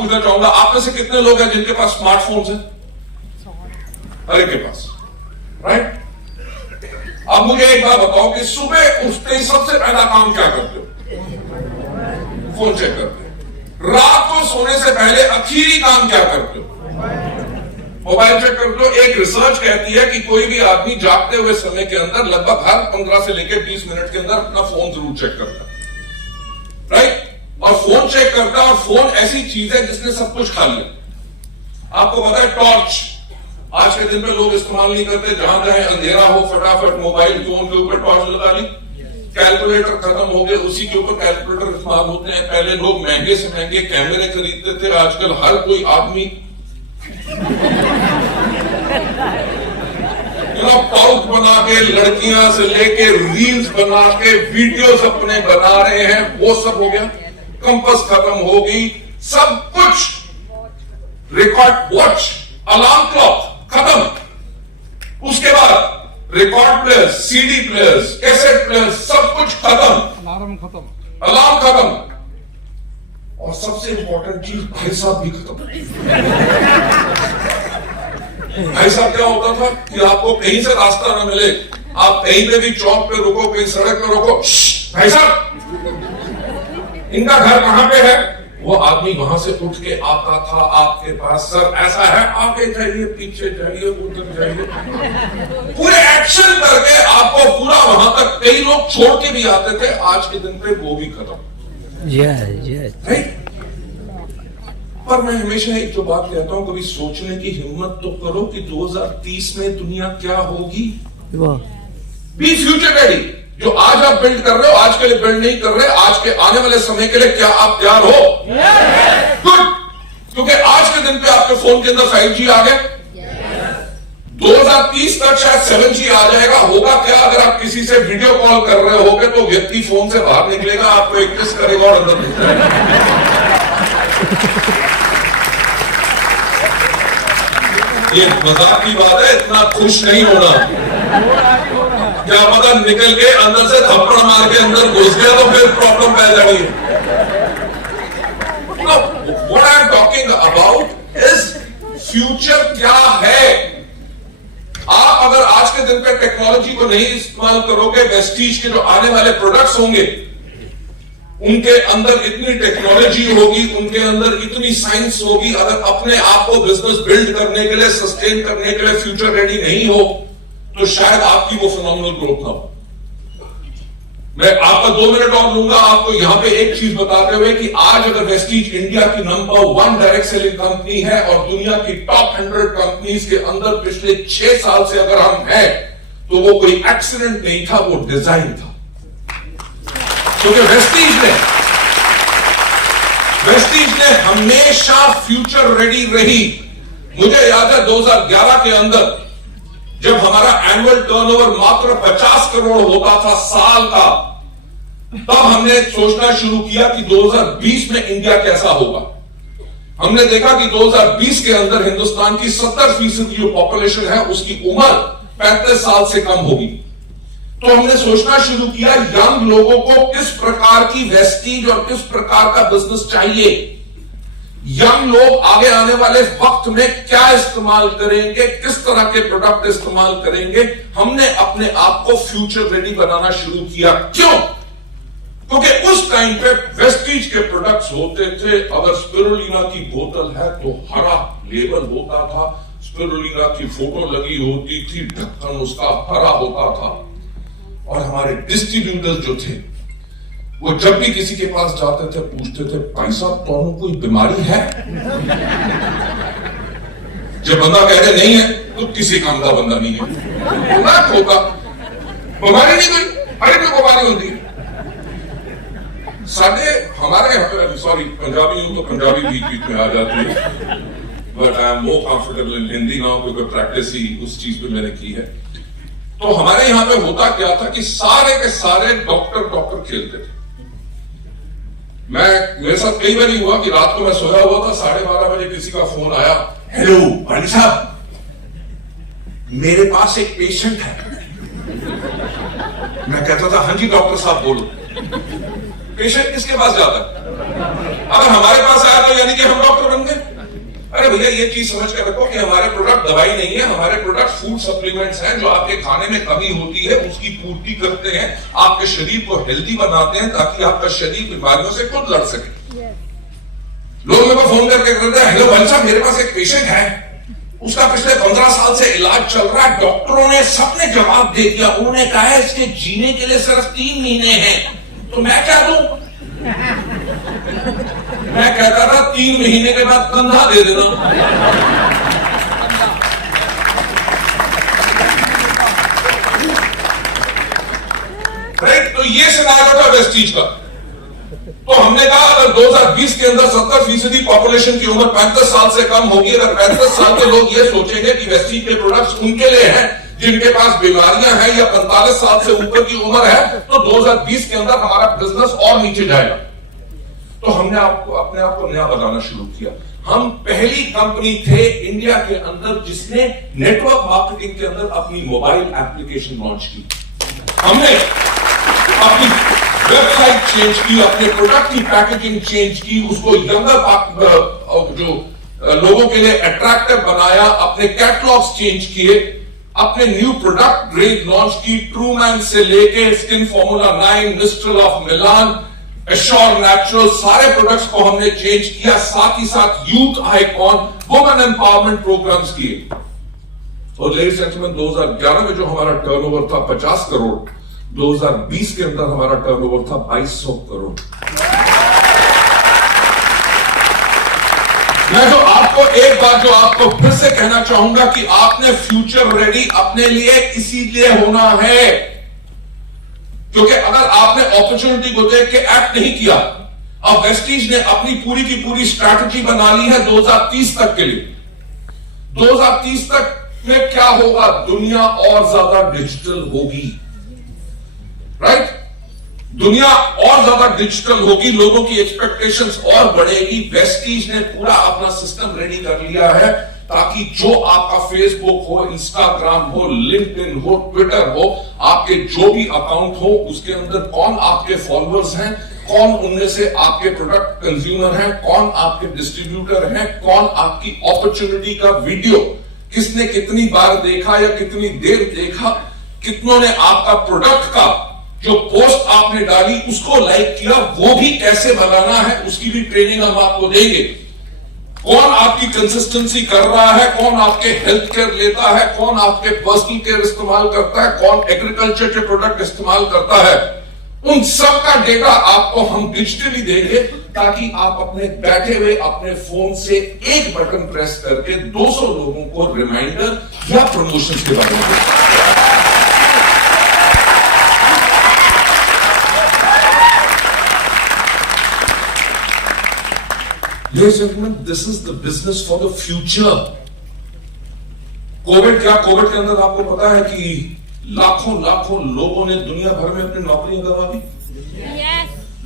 पूछना चाहूंगा, आप में से कितने लोग हैं जिनके पास स्मार्टफोन्स हैं? हर एक के पास, राइट? अब मुझे एक बात बताओ कि सुबह उठते ही सबसे पहला काम क्या करते हो? फोन चेक करते हो। रात को सोने से पहले आखिरी काम क्या करते हो? मोबाइल चेक करते हो। एक रिसर्च कहती है कि कोई भी आदमी जागते हुए समय के अंदर लगभग हर 15 से लेकर 20 मिनट के अंदर अपना फोन जरूर चेक करता है, राइट? और फोन चेक करता है, और फोन ऐसी चीज है जिसने सब कुछ खा लिया। आपको पता है टॉर्च आज के दिन पे लोग इस्तेमाल नहीं करते, जहां चाहे अंधेरा हो फटाफट मोबाइल फोन के ऊपर टॉर्च लगा ली। कैलकुलेटर खत्म हो गए, उसी के ऊपर कैलकुलेटर इस्तेमाल होते हैं। पहले लोग महंगे से महंगे कैमरे खरीदते थे, आजकल हर कोई आदमी पाउच बना के, लड़कियां से लेके रील्स बना के वीडियोस अपने बना रहे हैं, वो सब हो गया। कंपास खत्म हो गई, सब कुछ। रिकॉर्ड वॉच, अलार्म क्लॉक खत्म। उसके बाद record players, CD players, cassette players, सब कुछ खत्म। अलार्म खत्म। और सबसे इंपॉर्टेंट चीज, भाई साहब भी खत्म। भाई साहब क्या होता था कि आपको कहीं से रास्ता ना मिले, आप कहीं पे भी चौक पे रुको, कहीं सड़क पे रुको, भाई साहब इनका घर कहां पे है? वो आदमी वहां से उठ के आता था आपके पास, सर ऐसा है, आगे जाइए, पीछे जाइए, उधर जाइए, पूरे एक्शन करके आपको पूरा वहां तक। कई लोग छोड़ के भी आते थे, आज के दिन पे वो भी खत्म। पर मैं हमेशा एक जो बात कहता हूं, कभी सोचने की हिम्मत तो करो कि 2030 में दुनिया क्या होगी। B future ready. जो आज आप बिल्ड कर रहे हो, आज के लिए बिल्ड नहीं कर रहे, आज के आने वाले समय के लिए क्या आप तैयार हो? गुड। क्योंकि आज के दिन पे आपके फोन के अंदर 5G आ गए, 2030 तक शायद 7G आ जाएगा। होगा क्या, अगर आप किसी से वीडियो कॉल कर रहे होगे तो व्यक्ति फोन से बाहर निकलेगा, आपको एक किस करेगा और अंदर घुस जाएगा। ये मजाक की बात है, इतना खुश नहीं होना। क्या पता निकल के अंदर से थप्पड़ मार के अंदर घुस गया तो फिर प्रॉब्लम पै जाएगी। What I am talking about is future क्या है। आप अगर आज के दिन पे टेक्नोलॉजी को नहीं इस्तेमाल करोगे, वेस्टीज के जो आने वाले प्रोडक्ट्स होंगे उनके अंदर इतनी टेक्नोलॉजी होगी, उनके अंदर इतनी साइंस होगी, अगर अपने आप को बिजनेस बिल्ड करने के लिए, सस्टेन करने के लिए फ्यूचर रेडी नहीं हो तो शायद आपकी वो फिनोमिनल ग्रोथ ना हो। मैं आपका 2 मिनट और लूंगा आपको यहां पे एक चीज बताते हुए कि आज अगर वेस्टीज इंडिया की नंबर 1 डायरेक्ट सेलिंग कंपनी है और दुनिया की टॉप 100 कंपनीज के अंदर पिछले 6 साल से अगर हम हैं तो वो कोई एक्सीडेंट नहीं था, वो डिजाइन था। क्योंकि वेस्टीज ने हमेशा फ्यूचर रेडी रही। मुझे याद है 2011 के अंदर जब हमारा एनुअल टर्नओवर मात्र 50 करोड़ होता था साल का, तब हमने सोचना शुरू किया कि 2020 में इंडिया कैसा होगा। हमने देखा कि 2020 के अंदर हिंदुस्तान की 70% जो पॉपुलेशन है उसकी उम्र 35 साल से कम होगी। तो हमने सोचना शुरू किया यंग लोगों को किस प्रकार की वेस्टीज और किस प्रकार का बिजनेस चाहिए, यंग लोग आगे आने वाले वक्त में क्या इस्तेमाल करेंगे, किस तरह के प्रोडक्ट इस्तेमाल करेंगे। हमने अपने आप को फ्यूचर रेडी बनाना शुरू किया। क्यों? क्योंकि उस टाइम पे वेस्टीज के प्रोडक्ट्स होते थे, अगर स्पिरुलिना की बोतल है तो हरा लेबल होता था, स्पिरुलिना की फोटो लगी होती थी, ढक्कन उसका हरा होता था। और हमारे डिस्ट्रीब्यूटर्स जो थे वो जब भी किसी के पास जाते थे पूछते थे, भाई साहब तो कोई बीमारी है? जब बंदा कह रहे नहीं है तो किसी काम का बंदा नहीं है, ना होगा बीमारी नहीं कोई, हर एक बीमारी होती है। साढ़े हमारे यहाँ पे, सॉरी पंजाबी हूं तो पंजाबी बीच में आ जाती है, but I am more comfortable in Hindi now क्योंकि प्रैक्टिस ही उस चीज पे मैंने की है। तो हमारे यहां पे होता क्या था कि सारे के सारे डॉक्टर खेलते थे। मेरे साथ कई बार हुआ कि रात को मैं सोया हुआ था, 12:30 बजे किसी का फोन आया, हेलो भाई साहब मेरे पास एक पेशेंट है। मैं कहता था हाँ जी डॉक्टर साहब बोलो। पेशेंट किसके पास जाता है? अगर हमारे पास आया तो यानी कि हम डॉक्टर भैया ये चीज समझ कर रखो कि हमारे प्रोडक्ट दवाई नहीं है, हमारे प्रोडक्ट फूड सप्लीमेंट्स हैं जो आपके खाने में कमी होती है उसकी पूर्ति करते हैं, आपके शरीर को हेल्दी बनाते हैं ताकि आपका शरीर बीमारियों से खुद लड़ सके। लोग मेरे को फोन करके कहते हैं, हेलो भाई साहब मेरे पास एक पेशेंट है, उसका पिछले 15 साल से इलाज चल रहा है, डॉक्टरों ने सबने जवाब दे दिया, उन्होंने कहा है इसके जीने के लिए सिर्फ 3 महीने हैं, तो मैं क्या दूं? मैं कहता था 3 महीने के बाद कंधा दे देना। राइट, तो ये सिनेरियो था वेस्टीज का। तो हमने कहा अगर 2020 के अंदर 70% पॉपुलेशन की उम्र 35 साल से कम होगी, अगर 35 साल के लोग ये सोचेंगे कि वेस्टीज के प्रोडक्ट्स उनके लिए हैं जिनके पास बीमारियां हैं या 45 साल से ऊपर की उम्र है, तो 2020 के अंदर हमारा बिजनेस और नीचे जाएगा। तो हमने अपने आप को नया बनाना शुरू किया। हम पहली कंपनी थे इंडिया के अंदर जिसने नेटवर्क मार्केटिंग के अंदर अपनी मोबाइल एप्लीकेशन लॉन्च की। हमने अपनी वेबसाइट चेंज की, अपने प्रोडक्ट की पैकेजिंग चेंज की, उसको यंगर जो लोगों के लिए अट्रैक्टिव बनाया, अपने कैटलॉग्स चेंज किए, अपने न्यू प्रोडक्ट रेंज लॉन्च की, ट्रूमैन से लेके skin formula 9, Mistral of Milan, Assure Natural, सारे प्रोडक्ट्स को हमने चेंज किया। साथ ही साथ youth icon, women empowerment programmes किए। और लेडीज एंड जेंटलमैन 2011 में जो हमारा टर्नओवर था 50 करोड़, 2020 के अंदर हमारा टर्नओवर था 2200 करोड़। मैं एक बार जो आपको फिर से कहना चाहूंगा कि आपने फ्यूचर रेडी अपने लिए इसीलिए होना है क्योंकि अगर आपने अपॉर्चुनिटी को देख के एक्ट नहीं किया, अब वेस्टीज ने अपनी पूरी की पूरी स्ट्रैटेजी बना ली है 2030 तक के लिए। 2030 तक में क्या होगा? दुनिया और ज्यादा डिजिटल होगी, राइट? दुनिया और ज्यादा डिजिटल होगी, लोगों की एक्सपेक्टेशंस और बढ़ेगी। वेस्टीज ने पूरा अपना सिस्टम रेडी कर लिया है ताकि जो आपका फेसबुक हो, इंस्टाग्राम हो, लिंक्डइन हो, ट्विटर हो, आपके जो भी अकाउंट हो उसके अंदर कौन आपके फॉलोअर्स हैं, कौन उनमें से आपके प्रोडक्ट कंज्यूमर हैं, कौन आपके डिस्ट्रीब्यूटर हैं, कौन आपकी अपॉर्चुनिटी का वीडियो किसने कितनी बार देखा या कितनी देर देखा, कितनों ने आपका प्रोडक्ट का जो पोस्ट आपने डाली उसको लाइक किया, वो भी कैसे बनाना है उसकी भी ट्रेनिंग हम आपको देंगे। कौन आपकी कंसिस्टेंसी कर रहा है, कौन आपके हेल्थ केयर लेता है, कौन आपके पर्सनल केयर इस्तेमाल करता है, कौन एग्रीकल्चर के प्रोडक्ट इस्तेमाल करता है, उन सब का डेटा आपको हम डिजिटली देंगे ताकि आप अपने बैठे हुए अपने फोन से एक बटन प्रेस करके 200 लोगों को रिमाइंडर या प्रमोशंस के बारे में Ladies and gentlemen, this is the business for the future. Covid के अंदर आपको पता है कि लाखों लोगों ने दुनिया भर में अपनी नौकरियां गंवा दी।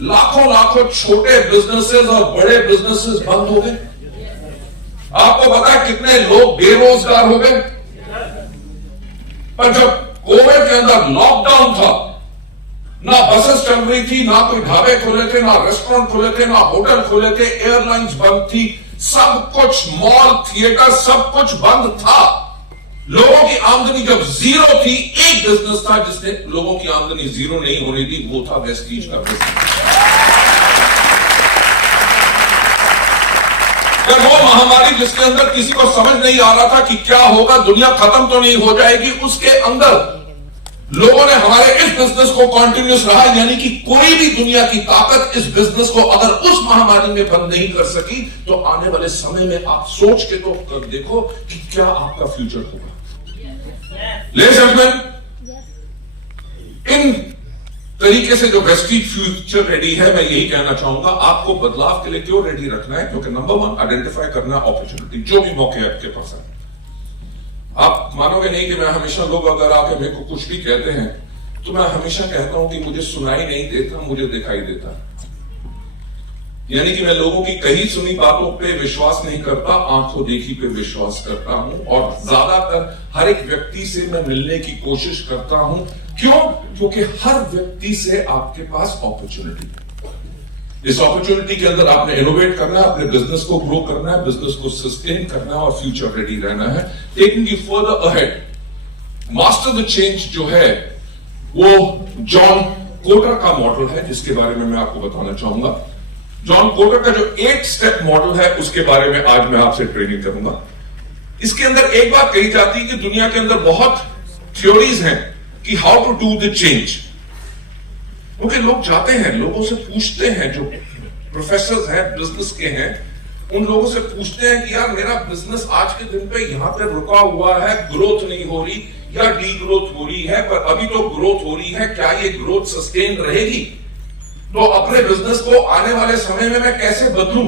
लाखों छोटे बिजनेसेस और बड़े बिजनेसेस बंद हो गए। आपको पता है कितने लोग बेरोजगार हो गए? पर जब कोविड के अंदर लॉकडाउन था, ना बसेस चल रही थी, ना कोई ढाबे खुले थे, ना रेस्टोरेंट खुले थे, ना होटल खुले थे, एयरलाइंस बंद थी, सब कुछ, मॉल, थिएटर, सब कुछ बंद था। लोगों की आमदनी जब जीरो थी, एक बिजनेस था जिसने लोगों की आमदनी जीरो नहीं होनी थी, वो था वेस्टीज का बिजनेस। वो महामारी जिसके अंदर किसी को समझ नहीं आ रहा था कि क्या होगा, दुनिया खत्म तो नहीं हो जाएगी, उसके अंदर लोगों ने हमारे इस बिजनेस को कंटिन्यूस रहा, यानी कि कोई भी दुनिया की ताकत इस बिजनेस को अगर उस महामारी में बंद नहीं कर सकी तो आने वाले समय में आप सोच के तो देखो कि क्या आपका फ्यूचर होगा। लेडीज एंड जेंटलमैन, इन तरीके से जो वेस्टीज फ्यूचर रेडी है, मैं यही कहना चाहूंगा, आपको बदलाव के लिए क्यों रेडी रखना है? क्योंकि नंबर 1 आइडेंटिफाई करना अपॉर्चुनिटी, जो भी मौके आपके पास है। आप मानोगे नहीं कि मैं हमेशा, लोग अगर आके मेरे को कुछ भी कहते हैं तो मैं हमेशा कहता हूं कि मुझे सुनाई नहीं देता, मुझे दिखाई देता। यानी कि मैं लोगों की कही सुनी बातों पे विश्वास नहीं करता, आंखों देखी पे विश्वास करता हूं और ज्यादातर हर एक व्यक्ति से मैं मिलने की कोशिश करता हूं। क्यों? क्योंकि हर व्यक्ति से आपके पास अपॉर्चुनिटी है। इस अपॉर्चुनिटी के अंदर आपने इनोवेट करना है, अपने बिजनेस को ग्रो करना है, बिजनेस को सस्टेन करना है और फ्यूचर रेडी रहना है, taking you further ahead. Master the change जो है वो जॉन कोटर का मॉडल है, जिसके बारे में मैं आपको बताना चाहूंगा। जॉन कोटर का जो 8 स्टेप मॉडल है उसके बारे में आज मैं आपसे ट्रेनिंग करूंगा। इसके अंदर एक बात कही जाती है कि दुनिया के अंदर बहुत थ्योरीज हैं कि how to do the change. क्योंकि लोग जाते हैं, लोगों से पूछते हैं, जो प्रोफेसर हैं बिजनेस के हैं, उन लोगों से पूछते हैं कि यार मेरा बिजनेस आज के दिन पे यहां पे रुका हुआ है, ग्रोथ नहीं हो रही या डी ग्रोथ हो रही है, पर अभी तो ग्रोथ हो रही है, क्या ये ग्रोथ सस्टेन रहेगी? तो अपने बिजनेस को आने वाले समय में मैं कैसे बदलूं,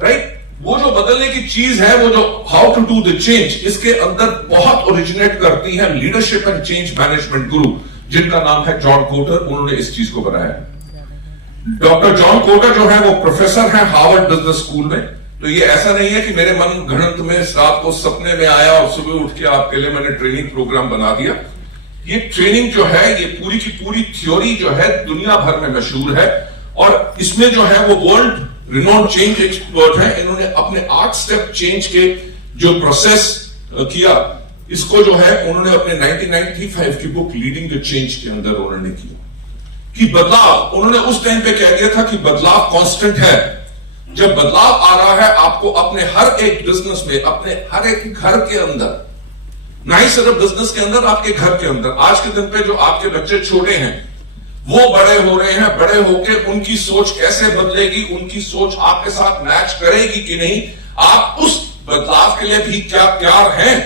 राइट? वो जो बदलने की चीज है, वो जो how to do the change, इसके अंदर बहुत ओरिजिनेट करती है लीडरशिप एंड चेंज मैनेजमेंट गुरु, जिनका नाम है जॉन कोटर। उन्होंने इस चीज को बनाया। डॉक्टर जॉन कोटर जो है वो प्रोफेसर है हार्वर्ड बिजनेस स्कूल में। तो ये ऐसा नहीं है कि मेरे मन घड़ंत में रात को सपने में आया और सुबह उठ के आपके लिए मैंने ट्रेनिंग प्रोग्राम बना दिया। ये ट्रेनिंग जो है, ये पूरी की पूरी थ्योरी जो है दुनिया भर में मशहूर है, और इसमें जो है वो वर्ल्ड रिनोन्ड चेंज एक्सपर्ट है। इन्होंने अपने 8 स्टेप चेंज के जो प्रोसेस किया, इसको जो है उन्होंने अपने 1995 की बुक लीडिंग द चेंज के अंदर उन्होंने किया कि बदलाव, उन्होंने उस टाइम पे कह दिया था कि बदलाव कांस्टेंट है। जब बदलाव आ रहा है आपको अपने हर एक बिजनेस में, अपने हर एक घर के अंदर, ना ही सिर्फ बिजनेस के अंदर, आपके घर के अंदर, आज के दिन पे जो आपके बच्चे छोटे हैं वो बड़े हो रहे हैं, बड़े होके उनकी सोच कैसे बदलेगी, उनकी सोच आपके साथ मैच करेगी कि नहीं, आप उस बदलाव के लिए भी क्या तैयार हैं,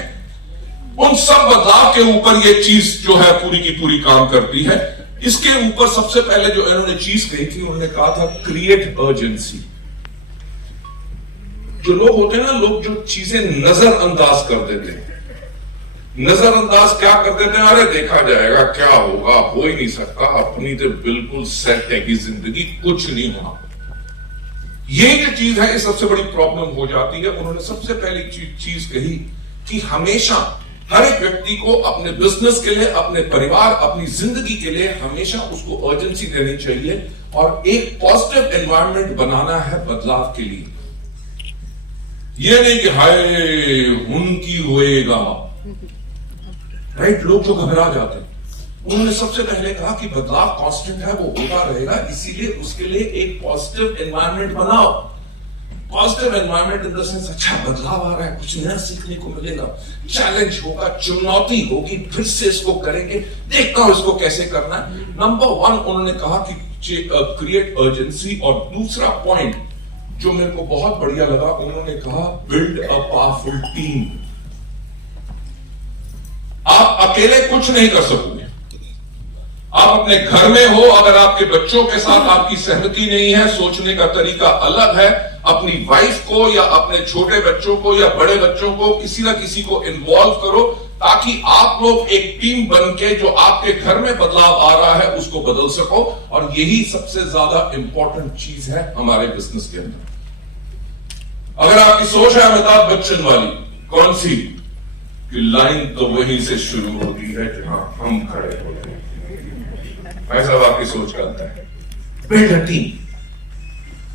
उन सब बदलाव के ऊपर ये चीज जो है पूरी की पूरी काम करती है। इसके ऊपर सबसे पहले जो इन्होंने चीज कही थी, उन्होंने कहा था क्रिएट अर्जेंसी। जो लोग होते हैं ना, लोग जो चीजें नजरअंदाज कर देते हैं, नजरअंदाज क्या कर देते हैं, अरे देखा जाएगा, क्या होगा, हो ही नहीं सकता, अपनी तो बिल्कुल सेट है कि जिंदगी, कुछ नहीं होना। ये जो चीज है, ये सबसे बड़ी प्रॉब्लम हो जाती है। उन्होंने सबसे पहली चीज कही कि हमेशा हर एक व्यक्ति को अपने बिजनेस के लिए, अपने परिवार, अपनी जिंदगी के लिए हमेशा उसको अर्जेंसी देनी चाहिए और एक पॉजिटिव एनवायरनमेंट बनाना है बदलाव के लिए। ये नहीं कि हाय उनकी होएगा, राइट? लोग जो घबरा जाते हैं, उन्होंने सबसे पहले कहा कि बदलाव कांस्टेंट है, वो होता रहेगा, इसीलिए उसके लिए एक पॉजिटिव एनवायरनमेंट बनाओ। Positive environment in the sense, अच्छा बदलाव आ रहा है, कुछ नया सीखने को मिलेगा, चैलेंज होगा, चुनौती होगी, फिर से इसको करेंगे, देखता हूं इसको कैसे करना है। नंबर 1 उन्होंने कहा कि क्रिएट अर्जेंसी। और दूसरा पॉइंट जो मेरे को बहुत बढ़िया लगा, उन्होंने कहा बिल्ड अ पावरफुल टीम। आप अकेले कुछ नहीं कर सकोगे। आप अपने घर में हो, अगर आपके बच्चों के साथ आपकी सहमति नहीं है, सोचने का तरीका अलग है, अपनी वाइफ को या अपने छोटे बच्चों को या बड़े बच्चों को, किसी ना किसी को इन्वॉल्व करो, ताकि आप लोग एक टीम बन के जो आपके घर में बदलाव आ रहा है उसको बदल सको। और यही सबसे ज्यादा इंपॉर्टेंट चीज है हमारे बिजनेस के अंदर। अगर आपकी सोच है अमिताभ बच्चन वाली, कौन सी, कि लाइन तो वहीं से शुरू होती है जहां हम खड़े होते हैं, ऐसा आपकी सोच करता है। Build a team,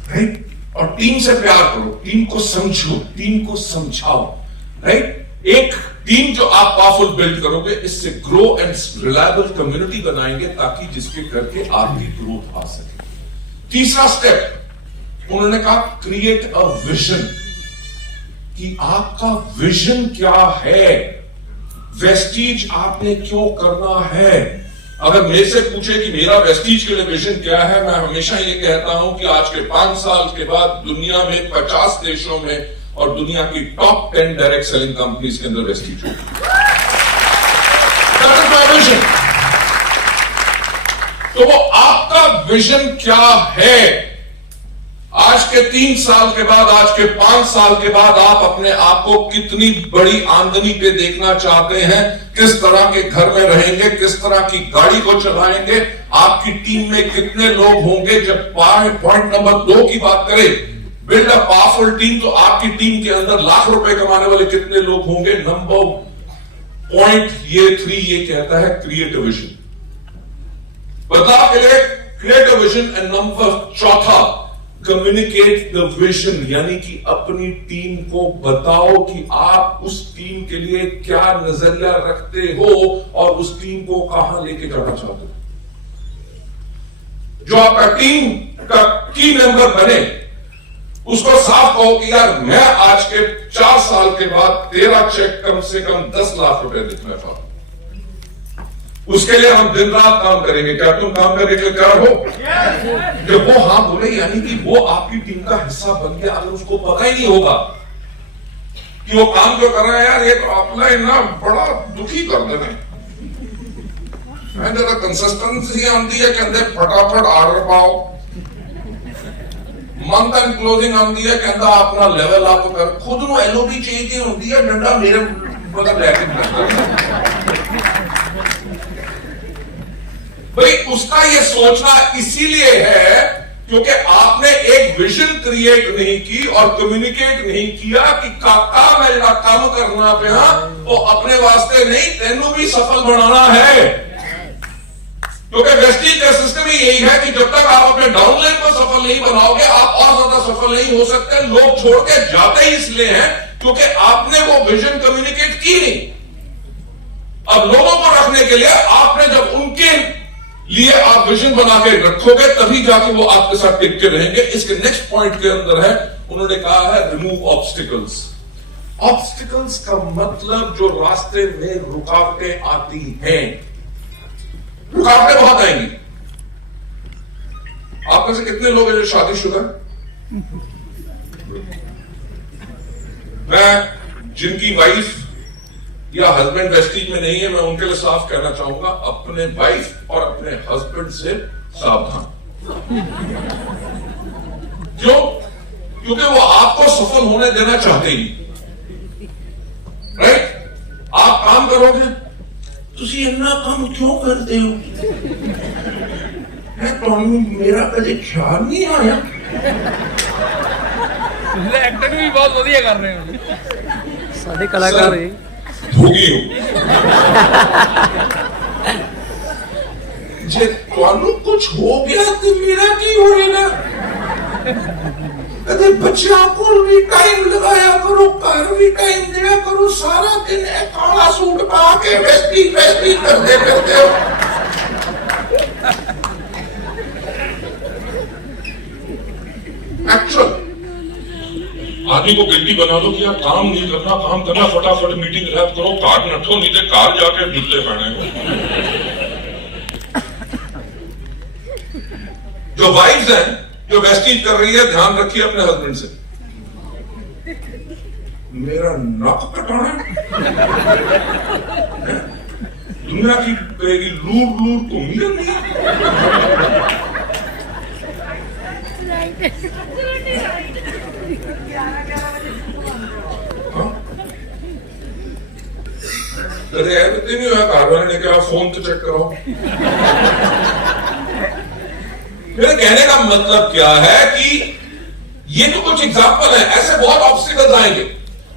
right? और टीम से प्यार करो, टीम को समझो, टीम को समझाओ, राइट? एक टीम जो आप पावरफुल बिल्ड करोगे, इससे ग्रो एंड रिलायबल कम्युनिटी बनाएंगे, ताकि जिसके करके आपकी ग्रोथ आ सके। तीसरा स्टेप उन्होंने कहा क्रिएट अ विजन, कि आपका विजन क्या है, वेस्टीज आपने क्यों करना है। अगर मेरे से पूछे कि मेरा वेस्टीज के लिए विजन क्या है, मैं हमेशा ये कहता हूं कि आज के 5 साल के बाद दुनिया में 50 देशों में और दुनिया की टॉप 10 डायरेक्ट सेलिंग कंपनीज के अंदर वेस्टीज होगी। That is my vision. तो वो आपका विजन क्या है? आज के 3 साल के बाद, आज के 5 साल के बाद आप अपने आप को कितनी बड़ी आमदनी पे देखना चाहते हैं? किस तरह के घर में रहेंगे? किस तरह की गाड़ी को चलाएंगे? आपकी टीम में कितने लोग होंगे? जब पॉइंट नंबर 2 की बात करें, बिल्ड अ पावरफुल टीम, तो आपकी टीम के अंदर लाख रुपए कमाने वाले कितने लोग होंगे? नंबर पॉइंट ये 3 ये कहता है क्रिएट विजन। बदलाव के लिए create a vision. And number चौथा, कम्युनिकेट द विजन, यानी कि अपनी टीम को बताओ कि आप उस टीम के लिए क्या नजरिया रखते हो और उस टीम को कहां लेके जाना चाहते हो। जो आपका टीम का की मेंबर बने, उसको साफ कहो कि यार मैं आज के 4 साल के बाद तेरा चेक कम से कम 10 लाख रुपए लिखना चाहता हूं। उसके लिए हम दिन रात काम करेंगे। क्या तुम काम करने के लिए तैयार हो? जब वो हाँ बोले, यानी कि वो आपकी टीम का हिस्सा बन गया। अगर उसको पता ही नहीं होगा कि वो काम जो कर रहा है, यार ये तो ऑफलाइन ना बड़ा दुखी कर देना। कंसिस्टेंसी आती है, कहते फटाफट ऑर्डर पाओ। मंथ एंड क्लोजिंग आती है, कहता अपना लेवल अप कर। खुद ਨੂੰ एलओबी चाहिए होती है, डंडा मेरे मतलब लेके भाई उसका ये सोचना इसीलिए है क्योंकि आपने एक विजन क्रिएट नहीं की और कम्युनिकेट नहीं किया कि काका मैं जरा काम करना पे तो अपने वास्ते नहीं, तेनू भी सफल बनाना है। क्योंकि वेस्टीज का सिस्टम ही यही है कि जब तक आप अपने डाउनलाइन को सफल नहीं बनाओगे, आप और ज्यादा सफल नहीं हो सकते। लोग छोड़ के जाते ही इसलिए हैं क्योंकि आपने वो विजन कम्युनिकेट की नहीं। अब लोगों को रखने के लिए आपने जब उनके लिए आप विजन बना के रखोगे, तभी जाके वो आपके साथ टिक के रहेंगे। इसके नेक्स्ट पॉइंट के अंदर है, उन्होंने कहा है रिमूव ऑब्स्टिकल्स। ऑब्स्टिकल्स का मतलब जो रास्ते में रुकावटें आती हैं। रुकावटें बहुत आएंगी। आप में से कितने लोग हैं जो शादीशुदा? मैं जिनकी वाइफ या हस्बैंड वेस्टीज में नहीं है, मैं उनके लिए साफ कहना चाहूंगा, अपने वाइफ और अपने हस्बैंड से सावधान। क्यों? क्योंकि वो आपको सफल होने देना चाहते ही। राइट? आप काम करोगे, तुसी इतना काम क्यों करते हो? मेरा कभी ख्याल नहीं आया। एक्टिंग भी बहुत बढ़िया कर रहे हो सारे कलाकार है। भोगी जे ਤੁਹਾਨੂੰ कुछ हो गया तो मेरा की होएगा? कदे बच्चा को भी टाइम लगाया करो, घर भी टाइम दिया करो। सारा दिन काला सूट पा के वेस्टी करते हो। एक्चुअल आदमी को गिल्टी बना दो कि यार काम नहीं करना, काम करना, फटाफट मीटिंग रैप करो, कार नठो, नहीं तो कार जाके जूते पहने हो। जो वाइफ्स हैं, जो वेस्टीज कर रही है, ध्यान रखिए अपने हस्बैंड से। मेरा नक कटाना दुनिया की कहेगी लूर तो मिले नहीं। नहीं हुआ, कार वाले ने कहा फोन तो चेक करो। मेरे कहने का मतलब क्या है कि ये तो कुछ एग्जाम्पल है, ऐसे बहुत ऑब्स्टिकल्स आएंगे।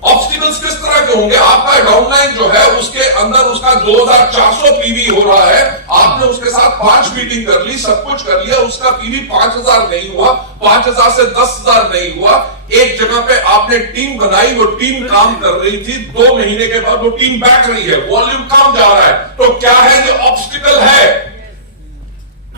ऑब्स्टिकल्स किस तरह के होंगे? आपका डाउनलाइन जो है उसके अंदर उसका 2400 पीवी हो रहा है, आपने उसके साथ 5 मीटिंग कर ली, सब कुछ कर लिया, उसका पीवी 5000 नहीं हुआ, 5000 से 10000 नहीं हुआ। एक जगह पे आपने टीम बनाई, वो टीम काम कर रही थी, 2 महीने के बाद वो टीम बैठ रही है, वॉल्यूम कम जा रहा है। तो क्या है? ये ऑब्स्टिकल है।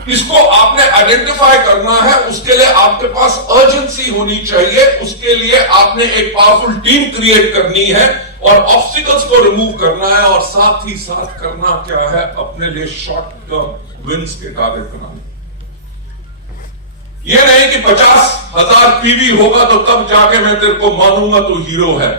इसको आपने आइडेंटिफाई करना है, उसके लिए आपके पास अर्जेंसी होनी चाहिए, उसके लिए आपने एक पावरफुल टीम क्रिएट करनी है और ऑब्स्टिकल्स को रिमूव करना है। और साथ ही साथ करना क्या है? अपने लिए शॉर्ट टर्म विंस के टारगेट बनाने। यह नहीं कि 50,000 पीवी होगा तो तब जाके मैं तेरे को मानूंगा तू हीरो है।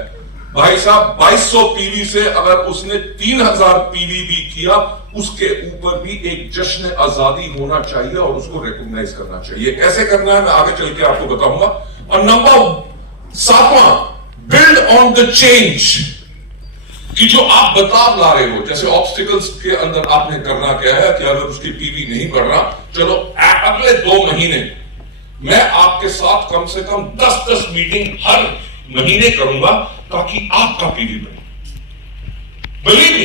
भाई साहब, 2200 पीवी से अगर उसने 3000 पीवी भी किया, उसके ऊपर भी एक जश्न आजादी होना चाहिए और उसको रिकॉग्नाइज करना चाहिए। कैसे करना है मैं आगे चल के आपको बताऊंगा। और नंबर 7वां, बिल्ड ऑन द चेंज। कि जो आप बदलाव ला रहे हो, जैसे ऑब्स्टिकल्स के अंदर आपने करना क्या है कि अगर उसकी पीवी नहीं बढ़ रहा, चलो अगले 2 महीने मैं आपके साथ कम से कम 10 मीटिंग हर महीने करूंगा ताकि आपका पीवी बढ़े। बिलीव मी,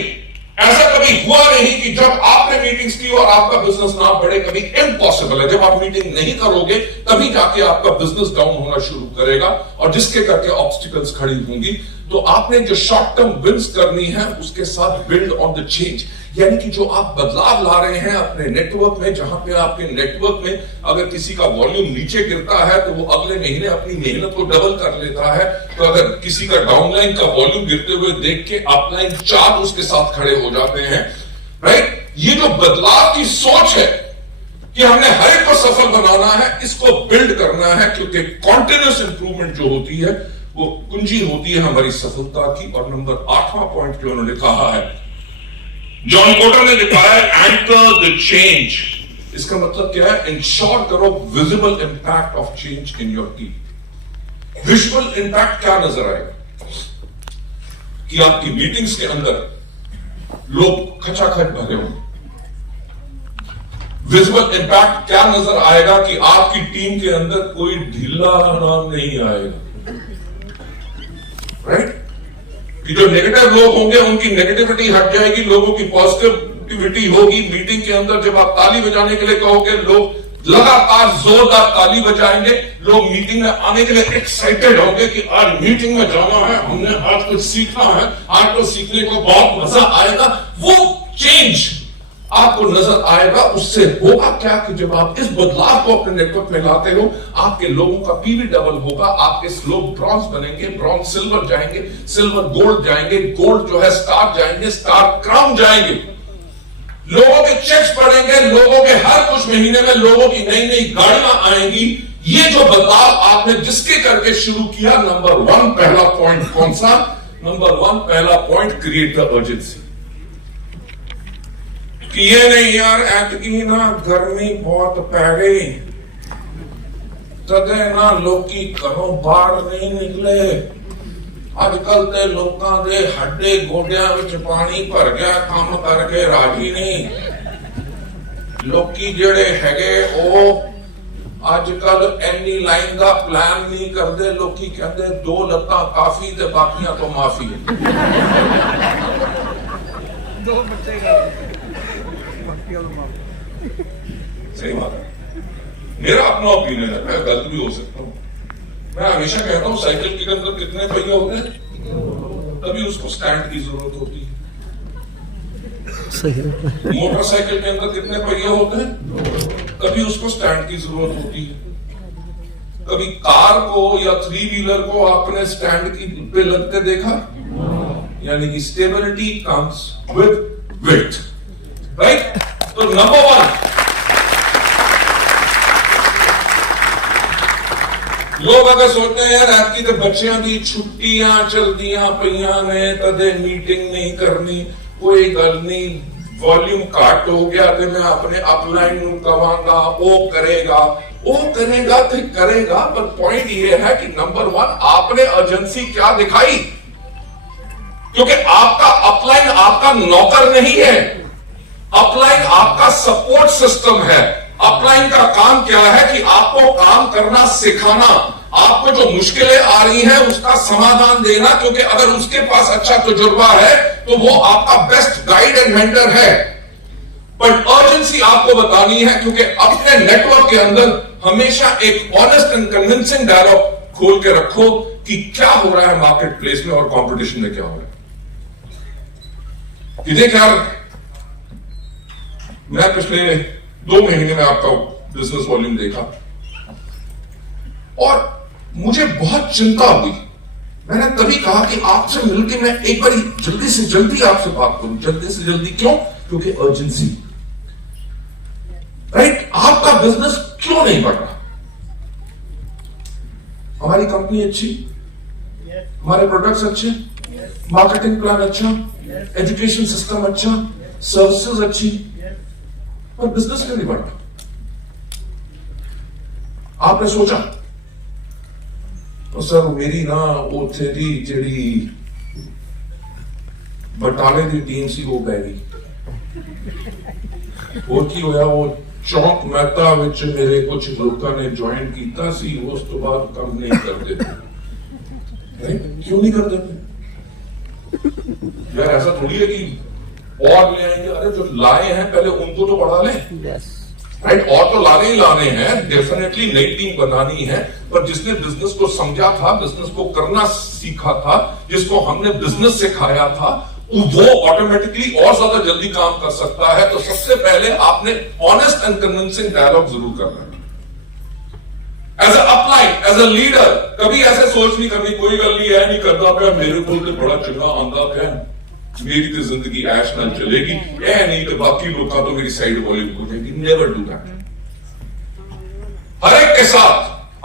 ऐसा कभी हुआ नहीं कि जब आपने मीटिंग्स की और आपका बिजनेस ना बढ़े, कभी इम्पॉसिबल है। जब आप मीटिंग नहीं करोगे तभी जाके आपका बिजनेस डाउन होना शुरू करेगा और जिसके करके ऑब्स्टिकल्स खड़ी होंगी। तो आपने जो शॉर्ट टर्म विंस करनी है उसके साथ बिल्ड ऑन द चेंज, यानी कि जो आप बदलाव ला रहे हैं अपने नेटवर्क में, जहां पे आपके नेटवर्क में अगर किसी का वॉल्यूम नीचे गिरता है तो वो अगले महीने अपनी मेहनत को डबल कर लेता है। तो अगर किसी का डाउनलाइन का वॉल्यूम गिरते हुए देख के अपलाइन 4 उसके साथ खड़े हो जाते हैं, राइट। ये जो बदलाव की सोच है कि हमने हर एक को सफल बनाना है, इसको बिल्ड करना है, क्योंकि कॉन्टिन्यूस इंप्रूवमेंट जो होती है वो कुंजी होती है हमारी सफलता की। और नंबर 8वां पॉइंट जो उन्होंने कहा है, जॉन कोटर ने लिखा है, एंकर द चेंज। इसका मतलब क्या है? इंश्योर करो visible impact of change in your team. Visual impact क्या नजर आएगा कि आपकी मीटिंग्स के अंदर लोग खचाखच भरे होंगे। विजुअल इंपैक्ट क्या नजर आएगा कि आपकी टीम के अंदर कोई ढीला नाम नहीं आएगा, राइट। कि जो नेगेटिव लोग होंगे उनकी नेगेटिविटी हट जाएगी, लोगों की पॉजिटिविटी होगी। मीटिंग के अंदर जब आप ताली बजाने के लिए कहोगे, लोग लगातार जोरदार ताली बजाएंगे। लोग मीटिंग में आने के लिए एक्साइटेड होंगे कि आज मीटिंग में जाना है, हमने आज कुछ सीखना है, आज तो सीखने को बहुत मजा आएगा। वो चेंज आपको नजर आएगा। उससे होगा क्या कि जब आप इस बदलाव को अपने नेटवर्क में लाते हो, आपके लोगों का पीवी डबल होगा। आपके लोग ब्रॉन्ज बनेंगे, ब्रॉन्ज सिल्वर जाएंगे, सिल्वर गोल्ड जाएंगे, गोल्ड जो है स्टार जाएंगे, स्टार क्राउन जाएंगे। लोगों के चेक्स पड़ेंगे, लोगों के हर कुछ महीने में लोगों की नई नई गाड़ियां आएंगी। ये जो बदलाव आपने जिसके करके शुरू किया, नंबर 1 पहला पॉइंट कौन सा? नंबर 1 पहला पॉइंट, क्रिएट द अर्जेंसी। कि ये नहीं यार, ऐतकी ना गर्मी बहुत पै गई, तदे ना लोकी घरों बाहर नहीं निकले। अजकल ते लोकां दे हड्डे गोडियां विच पानी भर गया, काम करके राजी नहीं। लोकी जेड़े हैगे ओ अजकल एनी लाइन का प्लान नहीं करते। लोकी कहते 2 लत्तां काफी ते बाकियां तो माफी। 2 बच्चे सही बात है। मेरा अपना ओपिनियन है, मैं गलत भी हो सकता हूं। मैं हमेशा कहता हूं साइकिल के अंदर कितने पहिए होते हैं, तभी उसको स्टैंड की जरूरत होती है। मोटरसाइकिल के अंदर कितने पहिए होते हैं, तभी उसको स्टैंड की जरूरत होती है। कभी कार को या 3 व्हीलर को आपने स्टैंड की पे लगते देखा? यानी कि stability comes with width, right. तो नंबर 1, लोग अगर सोचते हैं यार आपकी तो बच्चियां की छुट्टियां चलदियां पईयां ने, कदे मीटिंग नहीं करनी, कोई गल नहीं, वॉल्यूम घट हो गया तो मैं अपने अपलाइन नूं कहांगा वो करेगा तो करेगा। पर पॉइंट ये है कि नंबर 1 आपने अर्जेंसी क्या दिखाई, क्योंकि आपका अपलाइन आपका नौकर नहीं है, अपलाइन आपका सपोर्ट सिस्टम है। अपलाइन का काम क्या है कि आपको काम करना सिखाना, आपको जो मुश्किलें आ रही हैं उसका समाधान देना, क्योंकि अगर उसके पास अच्छा तजुर्बा है तो वो आपका बेस्ट गाइड एंड मेंटर है। पर अर्जेंसी आपको बतानी है, क्योंकि अपने नेटवर्क के अंदर हमेशा एक ऑनेस्ट एंड कन्विंसिंग डायलॉग खोल के रखो कि क्या हो रहा है मार्केट प्लेस में और कंपटीशन में क्या हो रहा है। कि देख यार, मैं पिछले 2 महीने में आपका बिजनेस वॉल्यूम देखा और मुझे बहुत चिंता हुई। मैंने तभी कहा कि आपसे मिलकर मैं एक बार जल्दी से जल्दी आपसे बात करूं, जल्दी से जल्दी। क्यों? क्योंकि अर्जेंसी, राइट। आपका बिजनेस क्यों नहीं बढ़ रहा? हमारी कंपनी अच्छी, हमारे प्रोडक्ट्स अच्छे, मार्केटिंग प्लान अच्छा, एजुकेशन सिस्टम अच्छा, सर्विसेज अच्छी, पर बिजनेस क्यों नहीं बढ़ रहा? आपने सोचा तो सर मेरी ना उत्थे दी जेड़ी बटाले दी टीम सी वो पै गई। और की होया, वो चौक मेहता विच मेरे कुछ लोगों ने ज्वाइन किया सी, उस तो बाद काम नहीं करते थे। क्यों नहीं करते थे यार? ऐसा थोड़ी है कि और ले आएंगे, अरे जो लाए हैं पहले उनको तो बढ़ा लें, यस राइट। और तो लाने ही लाने हैं, डेफिनेटली नई टीम बनानी है, पर जिसने बिजनेस को समझा था, बिजनेस को करना सीखा था, जिसको हमने बिजनेस सिखाया था, वो ऑटोमेटिकली और ज्यादा जल्दी काम कर सकता है। तो सबसे पहले आपने ऑनेस्ट एंड कन्विंसिंग डायलॉग जरूर करना है। As a upline, as a leader, कभी ऐसे सोच नहीं करनी कोई गल नहीं है, नहीं करता पे मेरे को तो बड़ा चंगा आंदा है, मेरी तो जिंदगी ऐश नाल चलेगी, ऐ नहीं तो बाकी लोग तो मेरी साइड वॉल्यूम हो जाएगी। Never do that. हर एक के साथ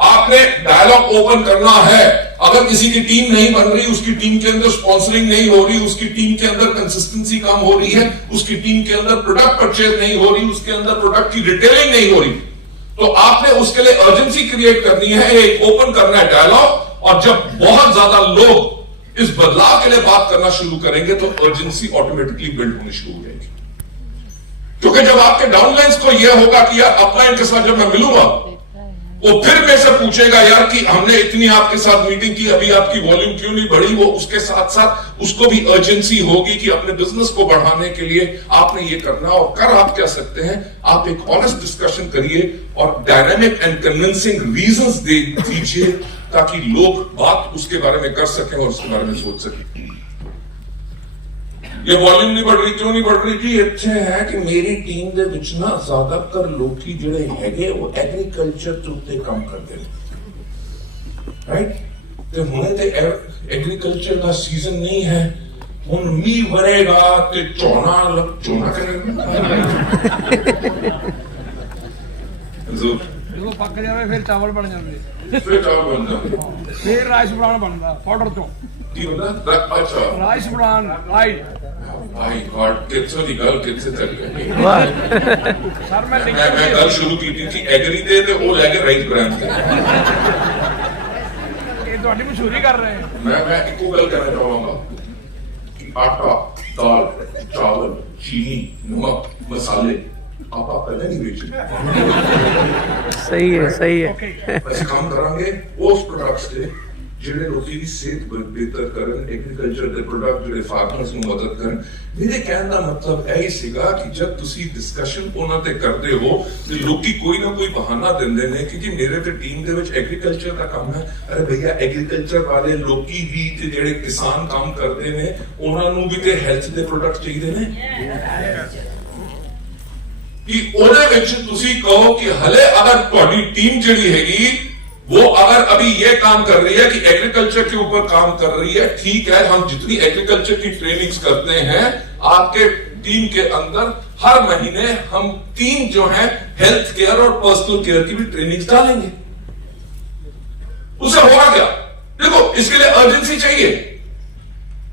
आपने डायलॉग ओपन करना है। अगर किसी की टीम नहीं बन रही, उसकी टीम के अंदर स्पॉन्सरिंग नहीं हो रही, उसकी टीम के अंदर कंसिस्टेंसी कम हो रही है, उसकी टीम के अंदर प्रोडक्ट परचेज नहीं हो रही, उसके अंदर प्रोडक्ट की रिटेलिंग नहीं हो रही, तो आपने उसके लिए अर्जेंसी क्रिएट करनी है, एक ओपन करना है डायलॉग। और जब बहुत ज्यादा लोग इस बदलाव के लिए बात करना शुरू करेंगे तो अर्जेंसी ऑटोमेटिकली बिल्ड होनी शुरू हो जाएगी। क्योंकि जब आपके डाउनलाइंस को यह होगा कि यार अपलाइन के साथ जब मैं मिलूंगा, वो फिर मेरे से पूछेगा यार कि हमने इतनी आपके साथ मीटिंग की, अभी आपकी वॉल्यूम क्यों नहीं बढ़ी, वो उसके साथ साथ उसको भी अर्जेंसी होगी कि अपने बिजनेस को बढ़ाने के लिए आपने ये करना। और कर आप क्या सकते हैं, आप एक ऑनेस्ट डिस्कशन करिए और डायनामिक एंड कन्विंसिंग रीजंस दे दीजिए, ताकि लोग बात उसके बारे में कर सकें और उसके बारे में सोच सकें। ये वॉल्यूम नहीं बढ़ रही, क्यों नहीं बढ़ रही थी? अच्छे है कि मेरी टीम ਦੇ ਵਿੱਚ ਨਾ ਜ਼ਿਆਦਾਤਰ ਲੋਕੀ ਜਿਹੜੇ ਹੈਗੇ ਉਹ ਐਗਰੀਕਲਚਰ ਦੇ ਉੱਤੇ ਕੰਮ ਕਰਦੇ ਨੇ, ਰਾਈਟ। ਤੇ ਹੁਣੇ ਤੇ ਐਗਰੀਕਲਚਰ ਦਾ ਸੀਜ਼ਨ ਨਹੀਂ ਹੈ, ਹੁਣ ਮੀਂਹ ਵਰੇਗਾ ਤੇ ਝੋਨਾ ਕਰੇਗਾ। ਜਦੋਂ ਪੱਕ ਜਾਵੇ ਫਿਰ ਚਾਵਲ ਬਣ ਜਾਂਦੇ, ਫਿਰ ਚਾਵਲ ਬਣ ਜਾਂਦੇ, ਫਿਰ ਰਾਈਸ ਬ੍ਰਾਨ ਬਣਦਾ ਪਾਊਡਰ ਤੋਂ। ਕੀ ਹੁੰਦਾ? ਅੱਛਾ, ਰਾਈਸ ਬ੍ਰਾਨ ਰਾਈਟ। भाई गॉड, कितने की गल कितने चल गई। सर मैं गल शुरू की थी एग्री दे ते वो लेके राइस ब्रांड के। ये ਤੁਹਾਡੀ ਮਸ਼ਹੂਰੀ ਕਰ ਰਹੇ हैं। मैं इको गल कहना चाहूंगा कि आटा, दाल, चावल, चीनी, नमक, मसाले आप पहले नहीं बेचे। सही है ऐसे काम करांगे उस प्रोडक्ट्स के ਜਿਹੜੇ ਲੋਕੀ ਦੀ ਸਿਹਤ ਬਿਹਤਰ ਕਰਨ, ਐਗਰੀਕਲਚਰ ਦੇ ਪ੍ਰੋਡਕਟ ਜਿਹੜੇ ਫਾਰਮਰਸ ਨੂੰ ਮਦਦ ਕਰਨ। ਮੇਰੇ ਕਹਿਣ ਦਾ ਮਤਲਬ ਇਹ ਹੀ ਸੀਗਾ ਕਿ ਜਦ ਤੁਸੀਂ ਡਿਸਕਸ਼ਨ ਉਹਨਾਂ ਤੇ ਕਰਦੇ ਹੋ ਤੇ ਲੋਕੀ ਕੋਈ ਨਾ ਕੋਈ ਬਹਾਨਾ ਦਿੰਦੇ ਨੇ ਕਿ ਜੀ ਮੇਰੇ ਤੇ ਟੀਮ ਦੇ ਵਿੱਚ ਐਗਰੀਕਲਚਰ ਦਾ ਕੰਮ ਹੈ। ਅਰੇ ਭਈਆ, ਐਗਰੀਕਲਚਰ ਵਾਲੇ ਲੋਕੀ ਵੀ ਤੇ ਜਿਹੜੇ ਕਿਸਾਨ ਕੰਮ ਕਰਦੇ ਨੇ ਉਹਨਾਂ ਨੂੰ ਵੀ ਤੇ ਹੈਲਥ ਦੇ ਪ੍ਰੋਡਕਟ ਚਾਹੀਦੇ ਨੇ। ਕਿ ਉਹਦੇ ਵਿੱਚ ਤੁਸੀਂ ਕਹੋ ਕਿ ਹਲੇ ਅਗਰ ਤੁਹਾਡੀ ਟੀਮ ਜਿਹੜੀ ਹੈਗੀ वो अगर अभी ये काम कर रही है कि एग्रीकल्चर के ऊपर काम कर रही है, ठीक है, हम जितनी एग्रीकल्चर की ट्रेनिंग्स करते हैं आपके टीम के अंदर हर महीने हम 3 जो है हेल्थ केयर और पर्सनल केयर की भी ट्रेनिंग्स डालेंगे। उसे होगा क्या? देखो, इसके लिए अर्जेंसी चाहिए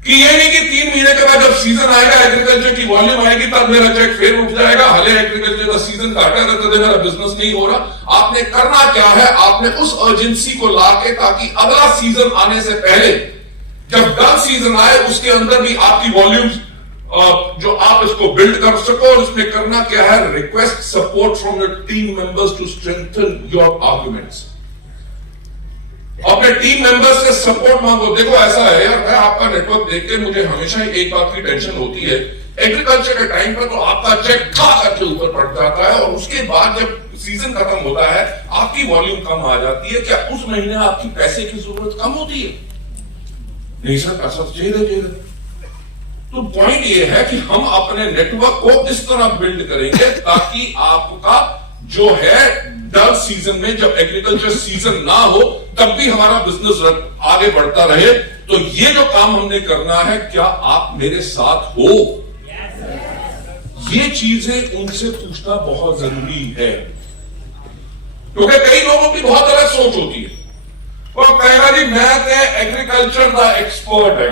कि ये नहीं कि 3 महीने के बाद जब सीजन आएगा, एग्रीकल्चर की वॉल्यूम आएगी, तब मेरा चेक फिर उठ जाएगा। हले एग्रीकल्चर का सीजन काटा रहता है, मेरा बिजनेस नहीं हो रहा। आपने करना क्या है, आपने उस अर्जेंसी को लाके, ताकि अगला सीजन आने से पहले जब डल सीजन आए उसके अंदर भी आपकी वॉल्यूम्स जो आप इसको बिल्ड कर सको। और इसमें करना क्या है, request support from your team members to strengthen your arguments. अपने टीम मेंबर्स से सपोर्ट मांगो। देखो, ऐसा है यार, मैं आपका नेटवर्क देख के मुझे हमेशा एक बात की टेंशन होती है, एग्रीकल्चर के टाइम पर तो आपका चेक खा करके ऊपर पड़ जाता है और उसके बाद जब सीजन खत्म होता है आपकी वॉल्यूम कम आ जाती है। क्या उस महीने आपकी पैसे की जरूरत कम होती है? नहीं सर, पैसा तो चाहिए। तो पॉइंट ये है कि हम अपने नेटवर्क को इस तरह बिल्ड करेंगे ताकि आपका जो है डल सीजन में, जब एग्रीकल्चर सीजन ना हो, तब भी हमारा बिजनेस आगे बढ़ता रहे। तो ये जो काम हमने करना है, क्या आप मेरे साथ हो? ये चीजें उनसे पूछना बहुत जरूरी है, क्योंकि कई लोगों की बहुत अलग सोच होती है। वो कहेगा जी मैं तो एग्रीकल्चर का एक्सपर्ट है,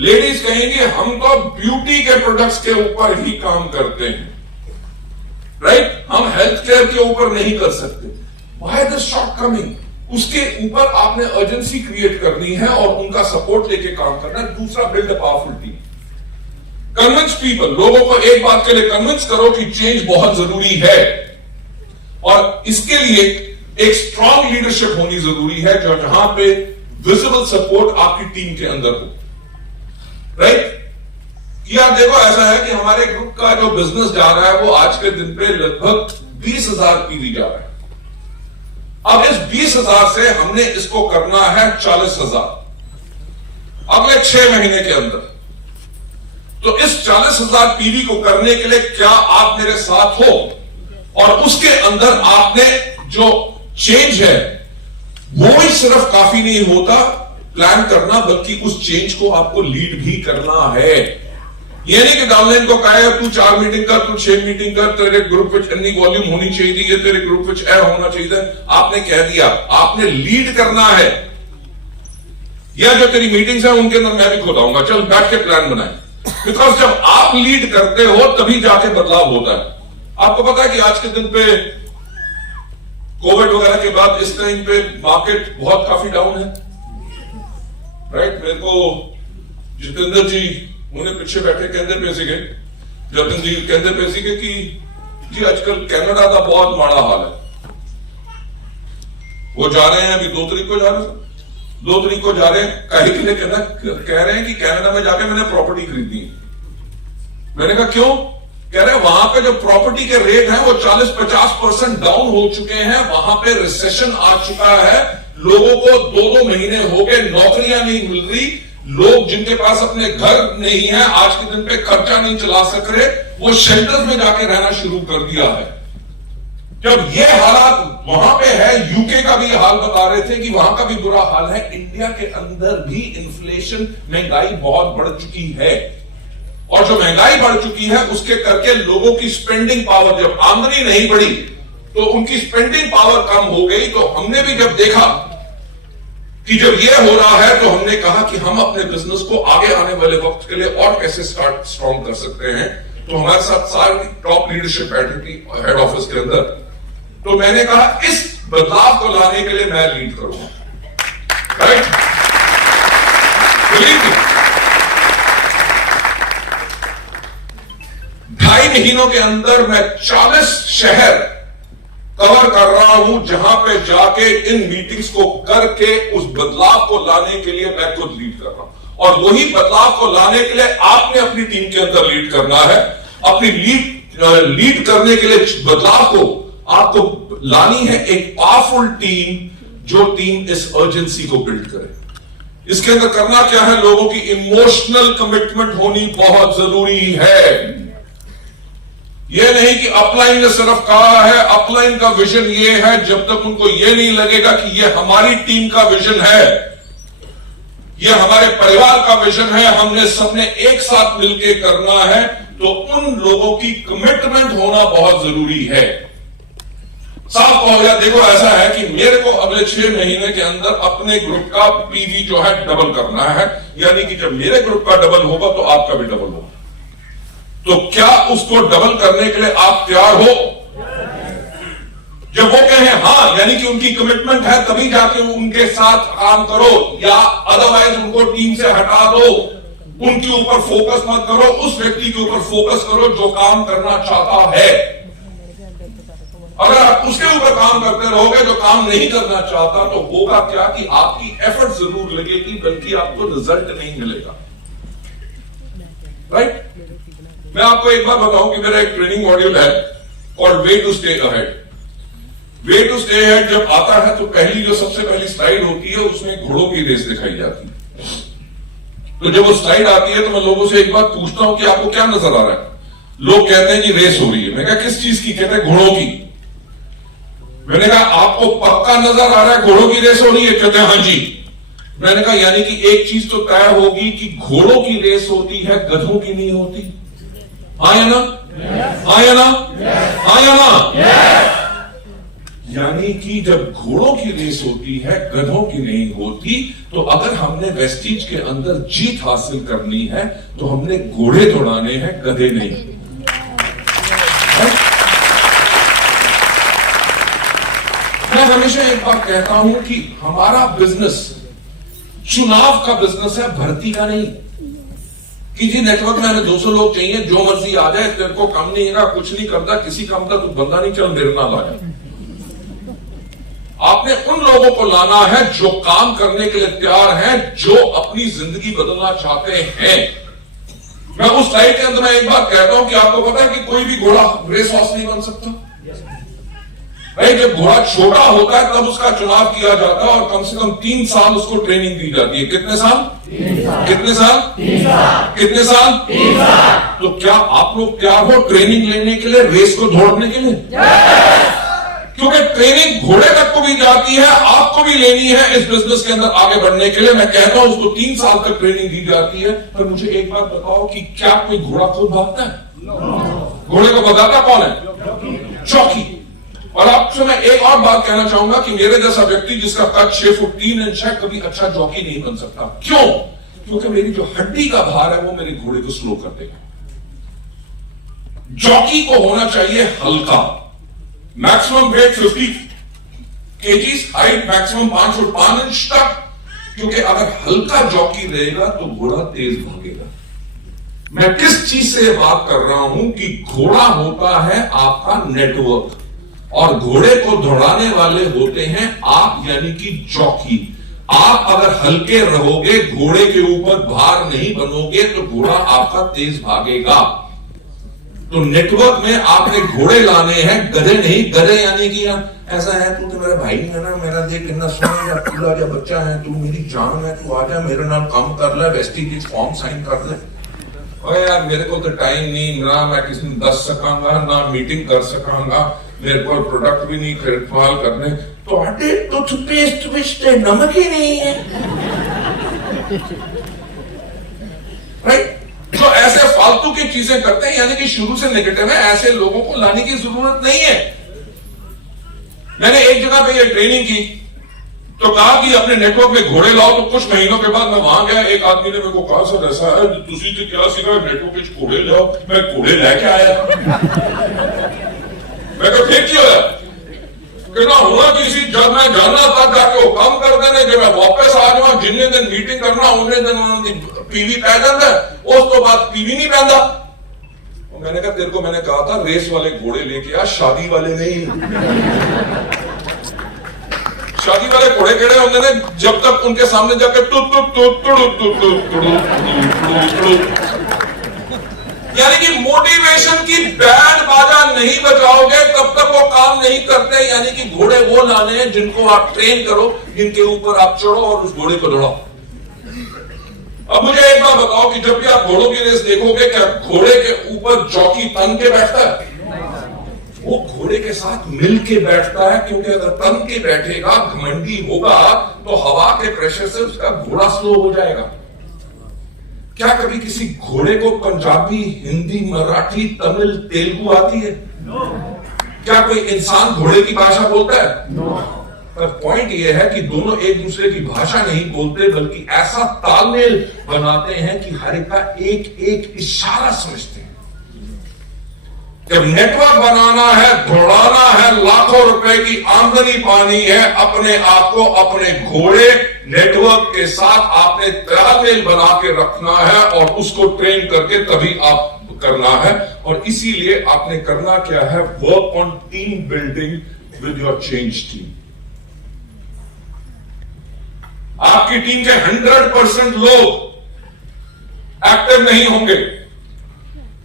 लेडीज कहेंगी हम तो ब्यूटी के प्रोडक्ट्स के ऊपर ही काम करते हैं, राइट, हम हेल्थ केयर के ऊपर नहीं कर सकते। Why the shortcoming? उसके ऊपर आपने अर्जेंसी क्रिएट करनी है और उनका सपोर्ट लेके काम करना है। दूसरा, build a powerful team. Convince people, लोगों को एक बात के लिए कन्विंस करो कि चेंज बहुत जरूरी है और इसके लिए एक स्ट्रांग लीडरशिप होनी जरूरी है, जो जहां पे विजिबल सपोर्ट आपकी टीम के अंदर हो, राइट। कि यार देखो ऐसा है कि हमारे ग्रुप का जो बिजनेस जा रहा है वो आज के दिन पे लगभग 20,000 पीवी जा रहा है। अब इस 20,000 से हमने इसको करना है 40,000 अगले 6 महीने के अंदर। तो इस 40,000 पीवी को करने के लिए क्या आप मेरे साथ हो? और उसके अंदर आपने जो चेंज है वो ही सिर्फ काफी नहीं होता प्लान करना, बल्कि उस चेंज को आपको लीड भी करना है। ये नहीं कि डाउनलाइन को कहा तू 4 मीटिंग कर, तू 6 मीटिंग कर, तेरे ग्रुप में इतनी वॉल्यूम होनी चाहिए, तेरे ग्रुप में ए होना चाहिए। आपने कह दिया, आपने लीड करना है। या जो तेरी मीटिंग्स है उनके अंदर मैं भी खुद आऊंगा, चल बैठ के प्लान बनाए। बिकॉज जब आप लीड करते हो तभी जाके बदलाव होता है। आपको पता है कि आज के दिन पे कोविड वगैरह के बाद इस टाइम पे मार्केट बहुत काफी डाउन है, राइट? मेरे को जितेंद्र जी उन्हें पीछे बैठे कहते पे सीगे, जतिन जी कहते पे सीगे कि जी आजकल कनाडा का बहुत माड़ा हाल है। वो जा रहे हैं, अभी 2 तारीख को जा रहे हैं, 2 तारीख को जा रहे हैं। कहीं के लिए कह रहे हैं कि कनाडा में जाके मैंने प्रॉपर्टी खरीदी। मैंने कहा क्यों? कह रहे हैं वहां पे जो प्रॉपर्टी के रेट हैं वो 40-50% डाउन हो चुके हैं। वहां पे रिसेशन आ चुका है, लोगों को 2-2 महीने हो गए, नौकरियां नहीं मिल रही। लोग जिनके पास अपने घर नहीं है, आज के दिन पे खर्चा नहीं चला सक रहे, वो शेल्टर्स में जाके रहना शुरू कर दिया है। जब ये हालात वहां पे है, यूके का भी हाल बता रहे थे कि वहां का भी बुरा हाल है। इंडिया के अंदर भी इन्फ्लेशन, महंगाई बहुत बढ़ चुकी है। और जो महंगाई बढ़ चुकी है उसके करके लोगों की स्पेंडिंग पावर, जब आमदनी नहीं बढ़ी तो उनकी स्पेंडिंग पावर कम हो गई। तो हमने भी जब देखा कि जब ये हो रहा है तो हमने कहा कि हम अपने बिजनेस को आगे आने वाले वक्त के लिए और कैसे स्ट्रॉन्ग कर सकते हैं। तो हमारे साथ सारी टॉप लीडरशिप बैठी थी हेड ऑफिस के अंदर। तो मैंने कहा इस बदलाव को लाने के लिए मैं लीड करूंगा, राइट? बिलीव मी, 2.5 महीनों के अंदर मैं 40 शहर कवर कर रहा हूं, जहां पे जाके इन मीटिंग्स को करके उस बदलाव को लाने के लिए मैं खुद लीड कर रहा हूं। और वही बदलाव को लाने के लिए आपने अपनी टीम के अंदर लीड करना है। अपनी लीड करने के लिए बदलाव को आपको लानी है एक पावरफुल टीम, जो टीम इस अर्जेंसी को बिल्ड करे। इसके अंदर करना क्या है? लोगों की इमोशनल कमिटमेंट होनी बहुत जरूरी है। यह नहीं कि अपलाइन ने सिर्फ कहा है, अपलाइन का विजन ये है, जब तक उनको यह नहीं लगेगा कि यह हमारी टीम का विजन है, यह हमारे परिवार का विजन है, हमने सबने एक साथ मिलकर करना है, तो उन लोगों की कमिटमेंट होना बहुत जरूरी है। साफ हो गया, देखो ऐसा है कि मेरे को अगले 6 महीने के अंदर अपने ग्रुप का पीवी जो है डबल करना है। यानी कि जब मेरे ग्रुप का डबल होगा तो आपका भी डबल होगा। तो क्या उसको डबल करने के लिए आप तैयार हो? जब वो कहें हाँ, यानी कि उनकी कमिटमेंट है, तभी जाके उनके साथ काम करो, या अदरवाइज उनको टीम से हटा दो। उनके ऊपर फोकस मत करो, उस व्यक्ति के ऊपर फोकस करो जो काम करना चाहता है। अगर आप उसके ऊपर काम करते रहोगे जो काम नहीं करना चाहता, तो होगा क्या कि आपकी एफर्ट जरूर लगेगी, बल्कि आपको रिजल्ट नहीं मिलेगा, राइट? मैं आपको एक बार बताऊं कि मेरा एक ट्रेनिंग मॉड्यूल है और way to stay ahead. Way to stay ahead जब आता है तो पहली जो सबसे पहली स्लाइड होती है उसमें घोड़ों की रेस दिखाई जाती है। तो जब वो स्लाइड आती है तो मैं लोगों से एक बात पूछता हूं कि आपको क्या नजर आ रहा है? लोग कहते हैं जी रेस हो रही है। मैं कहा किस चीज की? कहते हैं घोड़ों की। मैंने कहा आपको पक्का नजर आ रहा है घोड़ों की रेस हो रही है? कहते हैं हाँ जी। मैंने कहा यानी कि एक चीज तो तय होगी कि घोड़ों की रेस होती है, गधों की नहीं होती। हाँ या ना? हाँ या ना? हाँ या ना? यानी कि जब घोड़ों की रेस होती है, गधों की नहीं होती, तो अगर हमने वेस्टीज के अंदर जीत हासिल करनी है तो हमने घोड़े दौड़ाने हैं, गधे नहीं। मैं हमेशा एक बात कहता हूं कि हमारा बिजनेस चुनाव का बिजनेस है, भर्ती का नहीं। कि जी नेटवर्क में हमें 200 लोग चाहिए, जो मर्जी आ जाए, तेरे को कम नहीं है, कुछ नहीं करता, किसी काम का तू बंदा नहीं, चल मेरे नाल आ जाए। आपने उन लोगों को लाना है जो काम करने के लिए तैयार हैं, जो अपनी जिंदगी बदलना चाहते हैं। मैं उस स्लाइड के अंदर मैं एक बात कहता हूं कि आपको पता है कि कोई भी घोड़ा रेस हॉर्स नहीं बन सकता भाई। जब घोड़ा छोटा होता है तब उसका चुनाव किया जाता है और कम से कम 3 साल उसको ट्रेनिंग दी जाती है। कितने साल? 3 साल। कितने साल? 3 साल। कितने साल? 3 साल। तो क्या आप लोग क्या हो ट्रेनिंग लेने के लिए, रेस को दौड़ने के लिए? क्योंकि ट्रेनिंग घोड़े तक को भी जाती है, आपको भी लेनी है इस बिजनेस के अंदर आगे बढ़ने के लिए। मैं कहता हूं उसको 3 साल तक ट्रेनिंग दी जाती है। पर मुझे एक बात बताओ कि क्या कोई घोड़ा खुद भागता है? घोड़े को भगाता कौन है? जॉकी। और आपसे मैं एक और बात कहना चाहूंगा कि मेरे जैसा व्यक्ति जिसका कद 6 फुट 3 इंच है कभी अच्छा जॉकी नहीं बन सकता। क्यों? क्योंकि मेरी जो हड्डी का भार है वो मेरे घोड़े को स्लो कर देगा। जॉकी को होना चाहिए हल्का, maximum weight 50 KGs, height maximum 5 foot 5 inch तक। क्योंकि अगर हल्का जॉकी रहेगा तो घोड़ा तेज भागेगा। मैं किस चीज से बात कर रहा हूं कि घोड़ा होता है आपका नेटवर्क और घोड़े को दौड़ाने वाले होते हैं आप, यानी कि जॉकी। आप अगर हल्के रहोगे, घोड़े के ऊपर भार नहीं बनोगे तो घोड़ा आपका तेज भागेगा। तो नेटवर्क में आपने घोड़े लाने हैं, गधे नहीं। गधे यानी कि ऐसा है तू तो मेरा भाई है ना, मेरा देख कितना सोना पूरा जो बच्चा है, तू मेरी जान है, तू आ जा मेरे नाल काम कर ले, वेस्टिज फॉर्म साइन कर ले। और यार मेरे को तो टाइम नहीं ना, मैं किसी में दस सकांगा ना मीटिंग कर सकांगा, मेरे को प्रोडक्ट भी नहीं खरीदवाल करने। तो टूथपेस्ट विच नमक ही नहीं है, राइट? तो ऐसे फालतू की चीजें करते हैं, यानी कि शुरू से नेगेटिव है। ऐसे लोगों को लाने की जरूरत नहीं है। मैंने एक जगह पे ये ट्रेनिंग की तो कहा कि अपने नेटवर्क में घोड़े लाओ। तो कुछ महीनों के बाद मैं वहां गया, एक आदमी ने मेरे को कहा सर ऐसा है तुसी तो क्या सीखा नेटवर्क में घोड़े लाओ। मैं घोड़े लेके आया। मैं तो ठीक किया कि ना होना किसी जब मैं जानना तब जाके वो काम कर देने, जब मैं वापस आ जाऊं जिन्ने दिन मीटिंग करना उन्ने दिन पीवी पै जाता है, उस तो बाद पीवी नहीं पैदा। मैंने कहा तेरे को मैंने कहा था रेस वाले घोड़े लेके आ, शादी वाले नहीं। शादी वाले घोड़े केड़े होंगे ने जब तक उनके सामने जाके यानी कि मोटिवेशन की बैंड बाजा नहीं बजाओगे तब तक वो काम नहीं करते। यानी कि घोड़े वो लाने हैं जिनको आप ट्रेन करो, जिनके ऊपर आप चढ़ो और उस घोड़े को दौड़ाओ। अब मुझे एक बात बताओ कि जब भी आप घोड़ों की रेस देखोगे क्या घोड़े के ऊपर जॉकी तन के बैठता है? वो घोड़े के साथ मिल के बैठता है। क्योंकि अगर तन के बैठेगा, घमंडी होगा, तो हवा के प्रेशर से उसका घोड़ा स्लो हो जाएगा। क्या कभी किसी घोड़े को पंजाबी, हिंदी, मराठी, तमिल, तेलुगु आती है? क्या कोई इंसान घोड़े की भाषा बोलता है? पर पॉइंट यह है कि दोनों एक दूसरे की भाषा नहीं बोलते, बल्कि ऐसा तालमेल बनाते हैं कि हर एक का एक एक इशारा समझते हैं। जब नेटवर्क बनाना है, दौड़ाना है, लाखों रुपए की आमदनी पानी है, अपने आप को अपने घोड़े नेटवर्क के साथ आपने तालमेल बना के रखना है और उसको ट्रेन करके तभी आप करना है। और इसीलिए आपने करना क्या है? Work on team building with your change team. आपकी टीम के 100% लोग एक्टिव नहीं होंगे,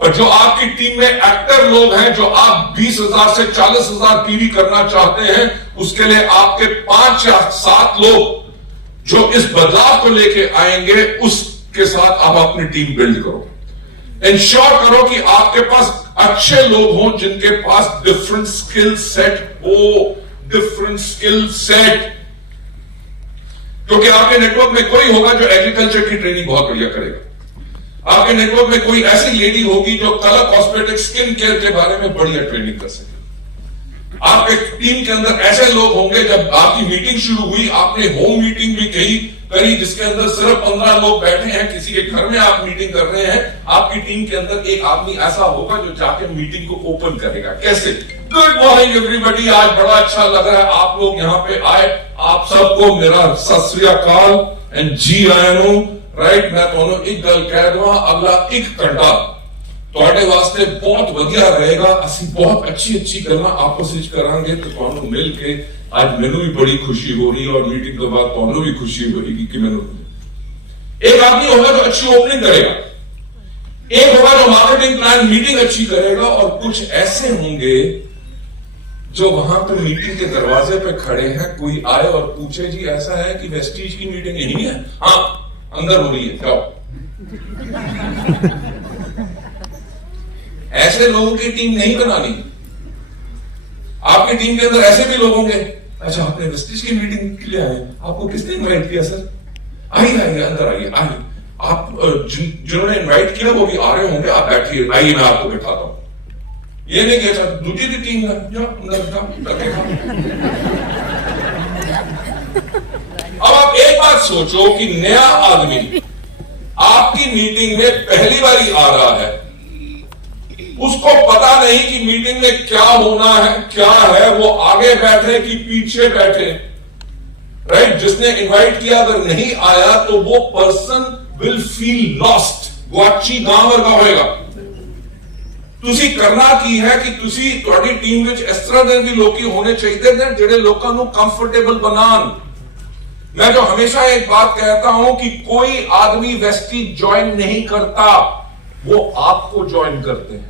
और जो आपकी टीम में एक्टर लोग हैं, जो आप 20,000 से 40,000 पीवी करना चाहते हैं, उसके लिए आपके 5 या 7 लोग जो इस बदलाव को लेके आएंगे, उसके साथ आप अपनी टीम बिल्ड करो। इंश्योर करो कि आपके पास अच्छे लोग हों जिनके पास डिफरेंट स्किल सेट हो, डिफरेंट स्किल सेट। क्योंकि आपके नेटवर्क में कोई होगा जो एग्रीकल्चर की ट्रेनिंग बहुत बढ़िया करेगा। आपके नेटवर्क में कोई ऐसी लेडी होगी जो कलर कॉस्मेटिक स्किन केयर के बारे में बढ़िया ट्रेनिंग कर सके। आपके टीम के अंदर ऐसे लोग होंगे, जब आपकी मीटिंग शुरू हुई आपने होम मीटिंग भी करी जिसके अंदर सिर्फ 15 लोग बैठे हैं, किसी के घर में आप मीटिंग कर रहे हैं, आपकी टीम के अंदर एक आदमी ऐसा होगा जो जाके मीटिंग को ओपन करेगा। कैसे? गुड मॉर्निंग एवरीबॉडी, आज बड़ा अच्छा लग रहा है आप लोग यहाँ पे आए, आप सबको मेरा सत श्री अकाल एंड जी आया हूं, राइट? मैं दोनों एक गल कह दूंगा, अगला 1 घंटा ਤੁਹਾਡੇ ਵਾਸਤੇ ਬਹੁਤ ਵਧੀਆ ਰਹੇਗਾ। ਅਸੀਂ ਬਹੁਤ अच्छी ਗੱਲਾਂ ਆਪਸ ਵਿੱਚ ਕਰਾਂਗੇ ਤੇ ਤੁਹਾਨੂੰ ਮਿਲ ਕੇ ਅੱਜ ਮੈਨੂੰ ਵੀ ਬੜੀ ਖੁਸ਼ੀ ਹੋ ਰਹੀ ਹੈ और मीटिंग के बाद ਤੁਹਾਨੂੰ भी खुशी होगी कि मैंने एक आदमी होगा जो अच्छी ओपनिंग करेगा, एक होगा जो मार्केटिंग प्लान मीटिंग अच्छी करेगा, और कुछ ऐसे होंगे जो वहां पे मीटिंग के दरवाजे पे खड़े हैं, कोई आए और पूछे जी ऐसा है कि वेस्टीज की मीटिंग यही है, हाँ अंदर हो रही है, जाओ। ऐसे लोगों की टीम नहीं बनानी। आपकी टीम के अंदर ऐसे भी लोग होंगे, अच्छा आपने वेस्टीज की मीटिंग के लिए आए, आपको किसने इन्वाइट किया सर? आइए आइए अंदर आइए आइए, आप जिन्होंने इनवाइट किया वो भी आ रहे होंगे, आप बैठिए, आइए मैं आपको बैठाता हूं। ये नहीं कि अच्छा दूसरी भी टीम है, जाओ अंदर जाओ। अब आप एक बात सोचो कि नया आदमी आपकी मीटिंग में पहली बारी आ रहा है, उसको पता नहीं कि मीटिंग में क्या होना है, क्या है, वो आगे बैठे कि पीछे बैठे, राइट? जिसने इनवाइट किया अगर नहीं आया तो वो पर्सन विल फील लॉस्ट, गुआची गांव वर्गा होएगा। ਤੁਸੀਂ करना की है कि ਤੁਸੀਂ ਤੁਹਾਡੀ ਟੀਮ ਵਿੱਚ ਇਸ ਤਰ੍ਹਾਂ ਦੇ ਵੀ ਲੋਕੀ ਹੋਣੇ ਚਾਹੀਦੇ ਨੇ ਜਿਹੜੇ ਲੋਕਾਂ ਨੂੰ ਕੰਫर्टेबल बनान। मैं जो हमेशा एक बात कहता हूं कि कोई आदमी वेस्टी ज्वाइन नहीं करता, वो आपको ज्वाइन करते हैं।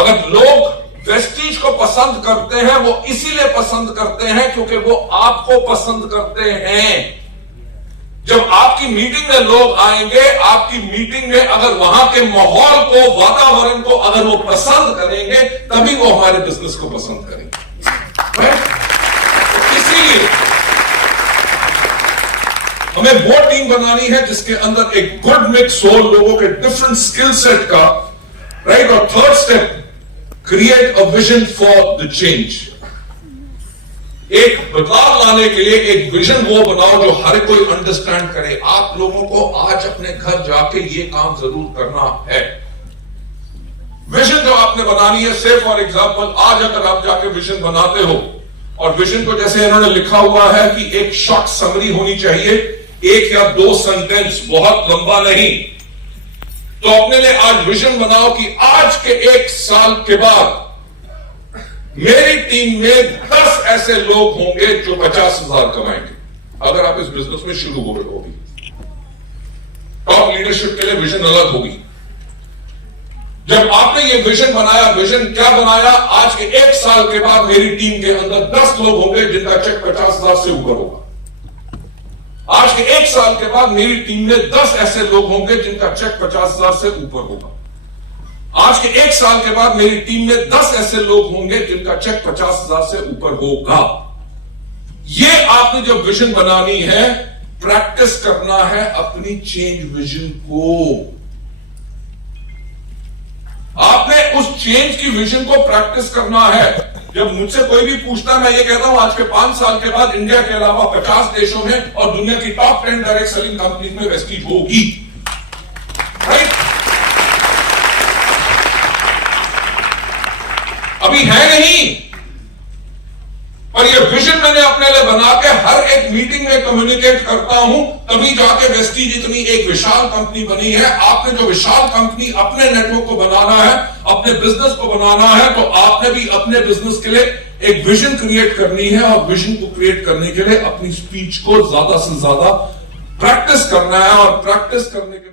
अगर लोग वेस्टीज को पसंद करते हैं, वो इसीलिए पसंद करते हैं क्योंकि वो आपको पसंद करते हैं। जब आपकी मीटिंग में लोग आएंगे, आपकी मीटिंग में अगर वहां के माहौल को, वातावरण को अगर वो पसंद करेंगे, तभी वो हमारे बिजनेस को पसंद करेंगे। इसीलिए हमें वो टीम बनानी है जिसके अंदर एक गुड मिक्स हो लोगों के डिफरेंट स्किल सेट का, राइट? और third step, create a vision for the change. एक बदलाव लाने के लिए एक विजन वो बनाओ जो हर कोई अंडरस्टैंड करे। आप लोगों को आज अपने घर जाके ये काम जरूर करना है। विजन जो आपने बनानी है, से फॉर एग्जांपल आज अगर आप जाके विजन बनाते हो, और विजन को जैसे इन्होंने लिखा हुआ है कि एक शॉर्ट समरी होनी चाहिए, 1 या 2 सेंटेंस, बहुत लंबा नहीं। तो अपने लिए आज विजन बनाओ कि आज के 1 साल के बाद मेरी टीम में 10 ऐसे लोग होंगे जो 50,000 कमाएंगे। अगर आप इस बिजनेस में शुरू हो रहे होगी, टॉप लीडरशिप के लिए विजन अलग होगी। जब आपने ये विजन बनाया, विजन क्या बनाया? आज के 1 साल के बाद मेरी टीम के अंदर 10 लोग होंगे जिनका चेक 50,000 से ऊपर होगा। आज के 1 साल के बाद मेरी टीम में 10 ऐसे लोग होंगे जिनका चेक 50,000 से ऊपर होगा। आज के 1 साल के बाद मेरी टीम में 10 ऐसे लोग होंगे जिनका चेक 50,000 से ऊपर होगा। ये आपने जो विजन बनानी है, प्रैक्टिस करना है अपनी चेंज विजन को। आपने उस चेंज की विजन को प्रैक्टिस करना है। जब मुझसे कोई भी पूछता, मैं ये कहता हूं आज के 5 साल के बाद इंडिया के अलावा 50 देशों में और दुनिया की टॉप 10 डायरेक्ट सेलिंग कंपनीज में वेस्टीज होगी, राइट? अभी है नहीं, पर ये विजन मैंने अपने लिए बना के हर एक मीटिंग में कम्युनिकेट करता हूं, तभी जाके वेस्टीज इतनी एक विशाल कंपनी बनी है। आपने जो विशाल कंपनी अपने नेटवर्क को बनाना है, अपने बिजनेस को बनाना है, तो आपने भी अपने बिजनेस के लिए एक विजन क्रिएट करनी है। और विजन को क्रिएट करने के लिए अपनी स्पीच को ज्यादा से ज्यादा प्रैक्टिस करना है, और प्रैक्टिस करने के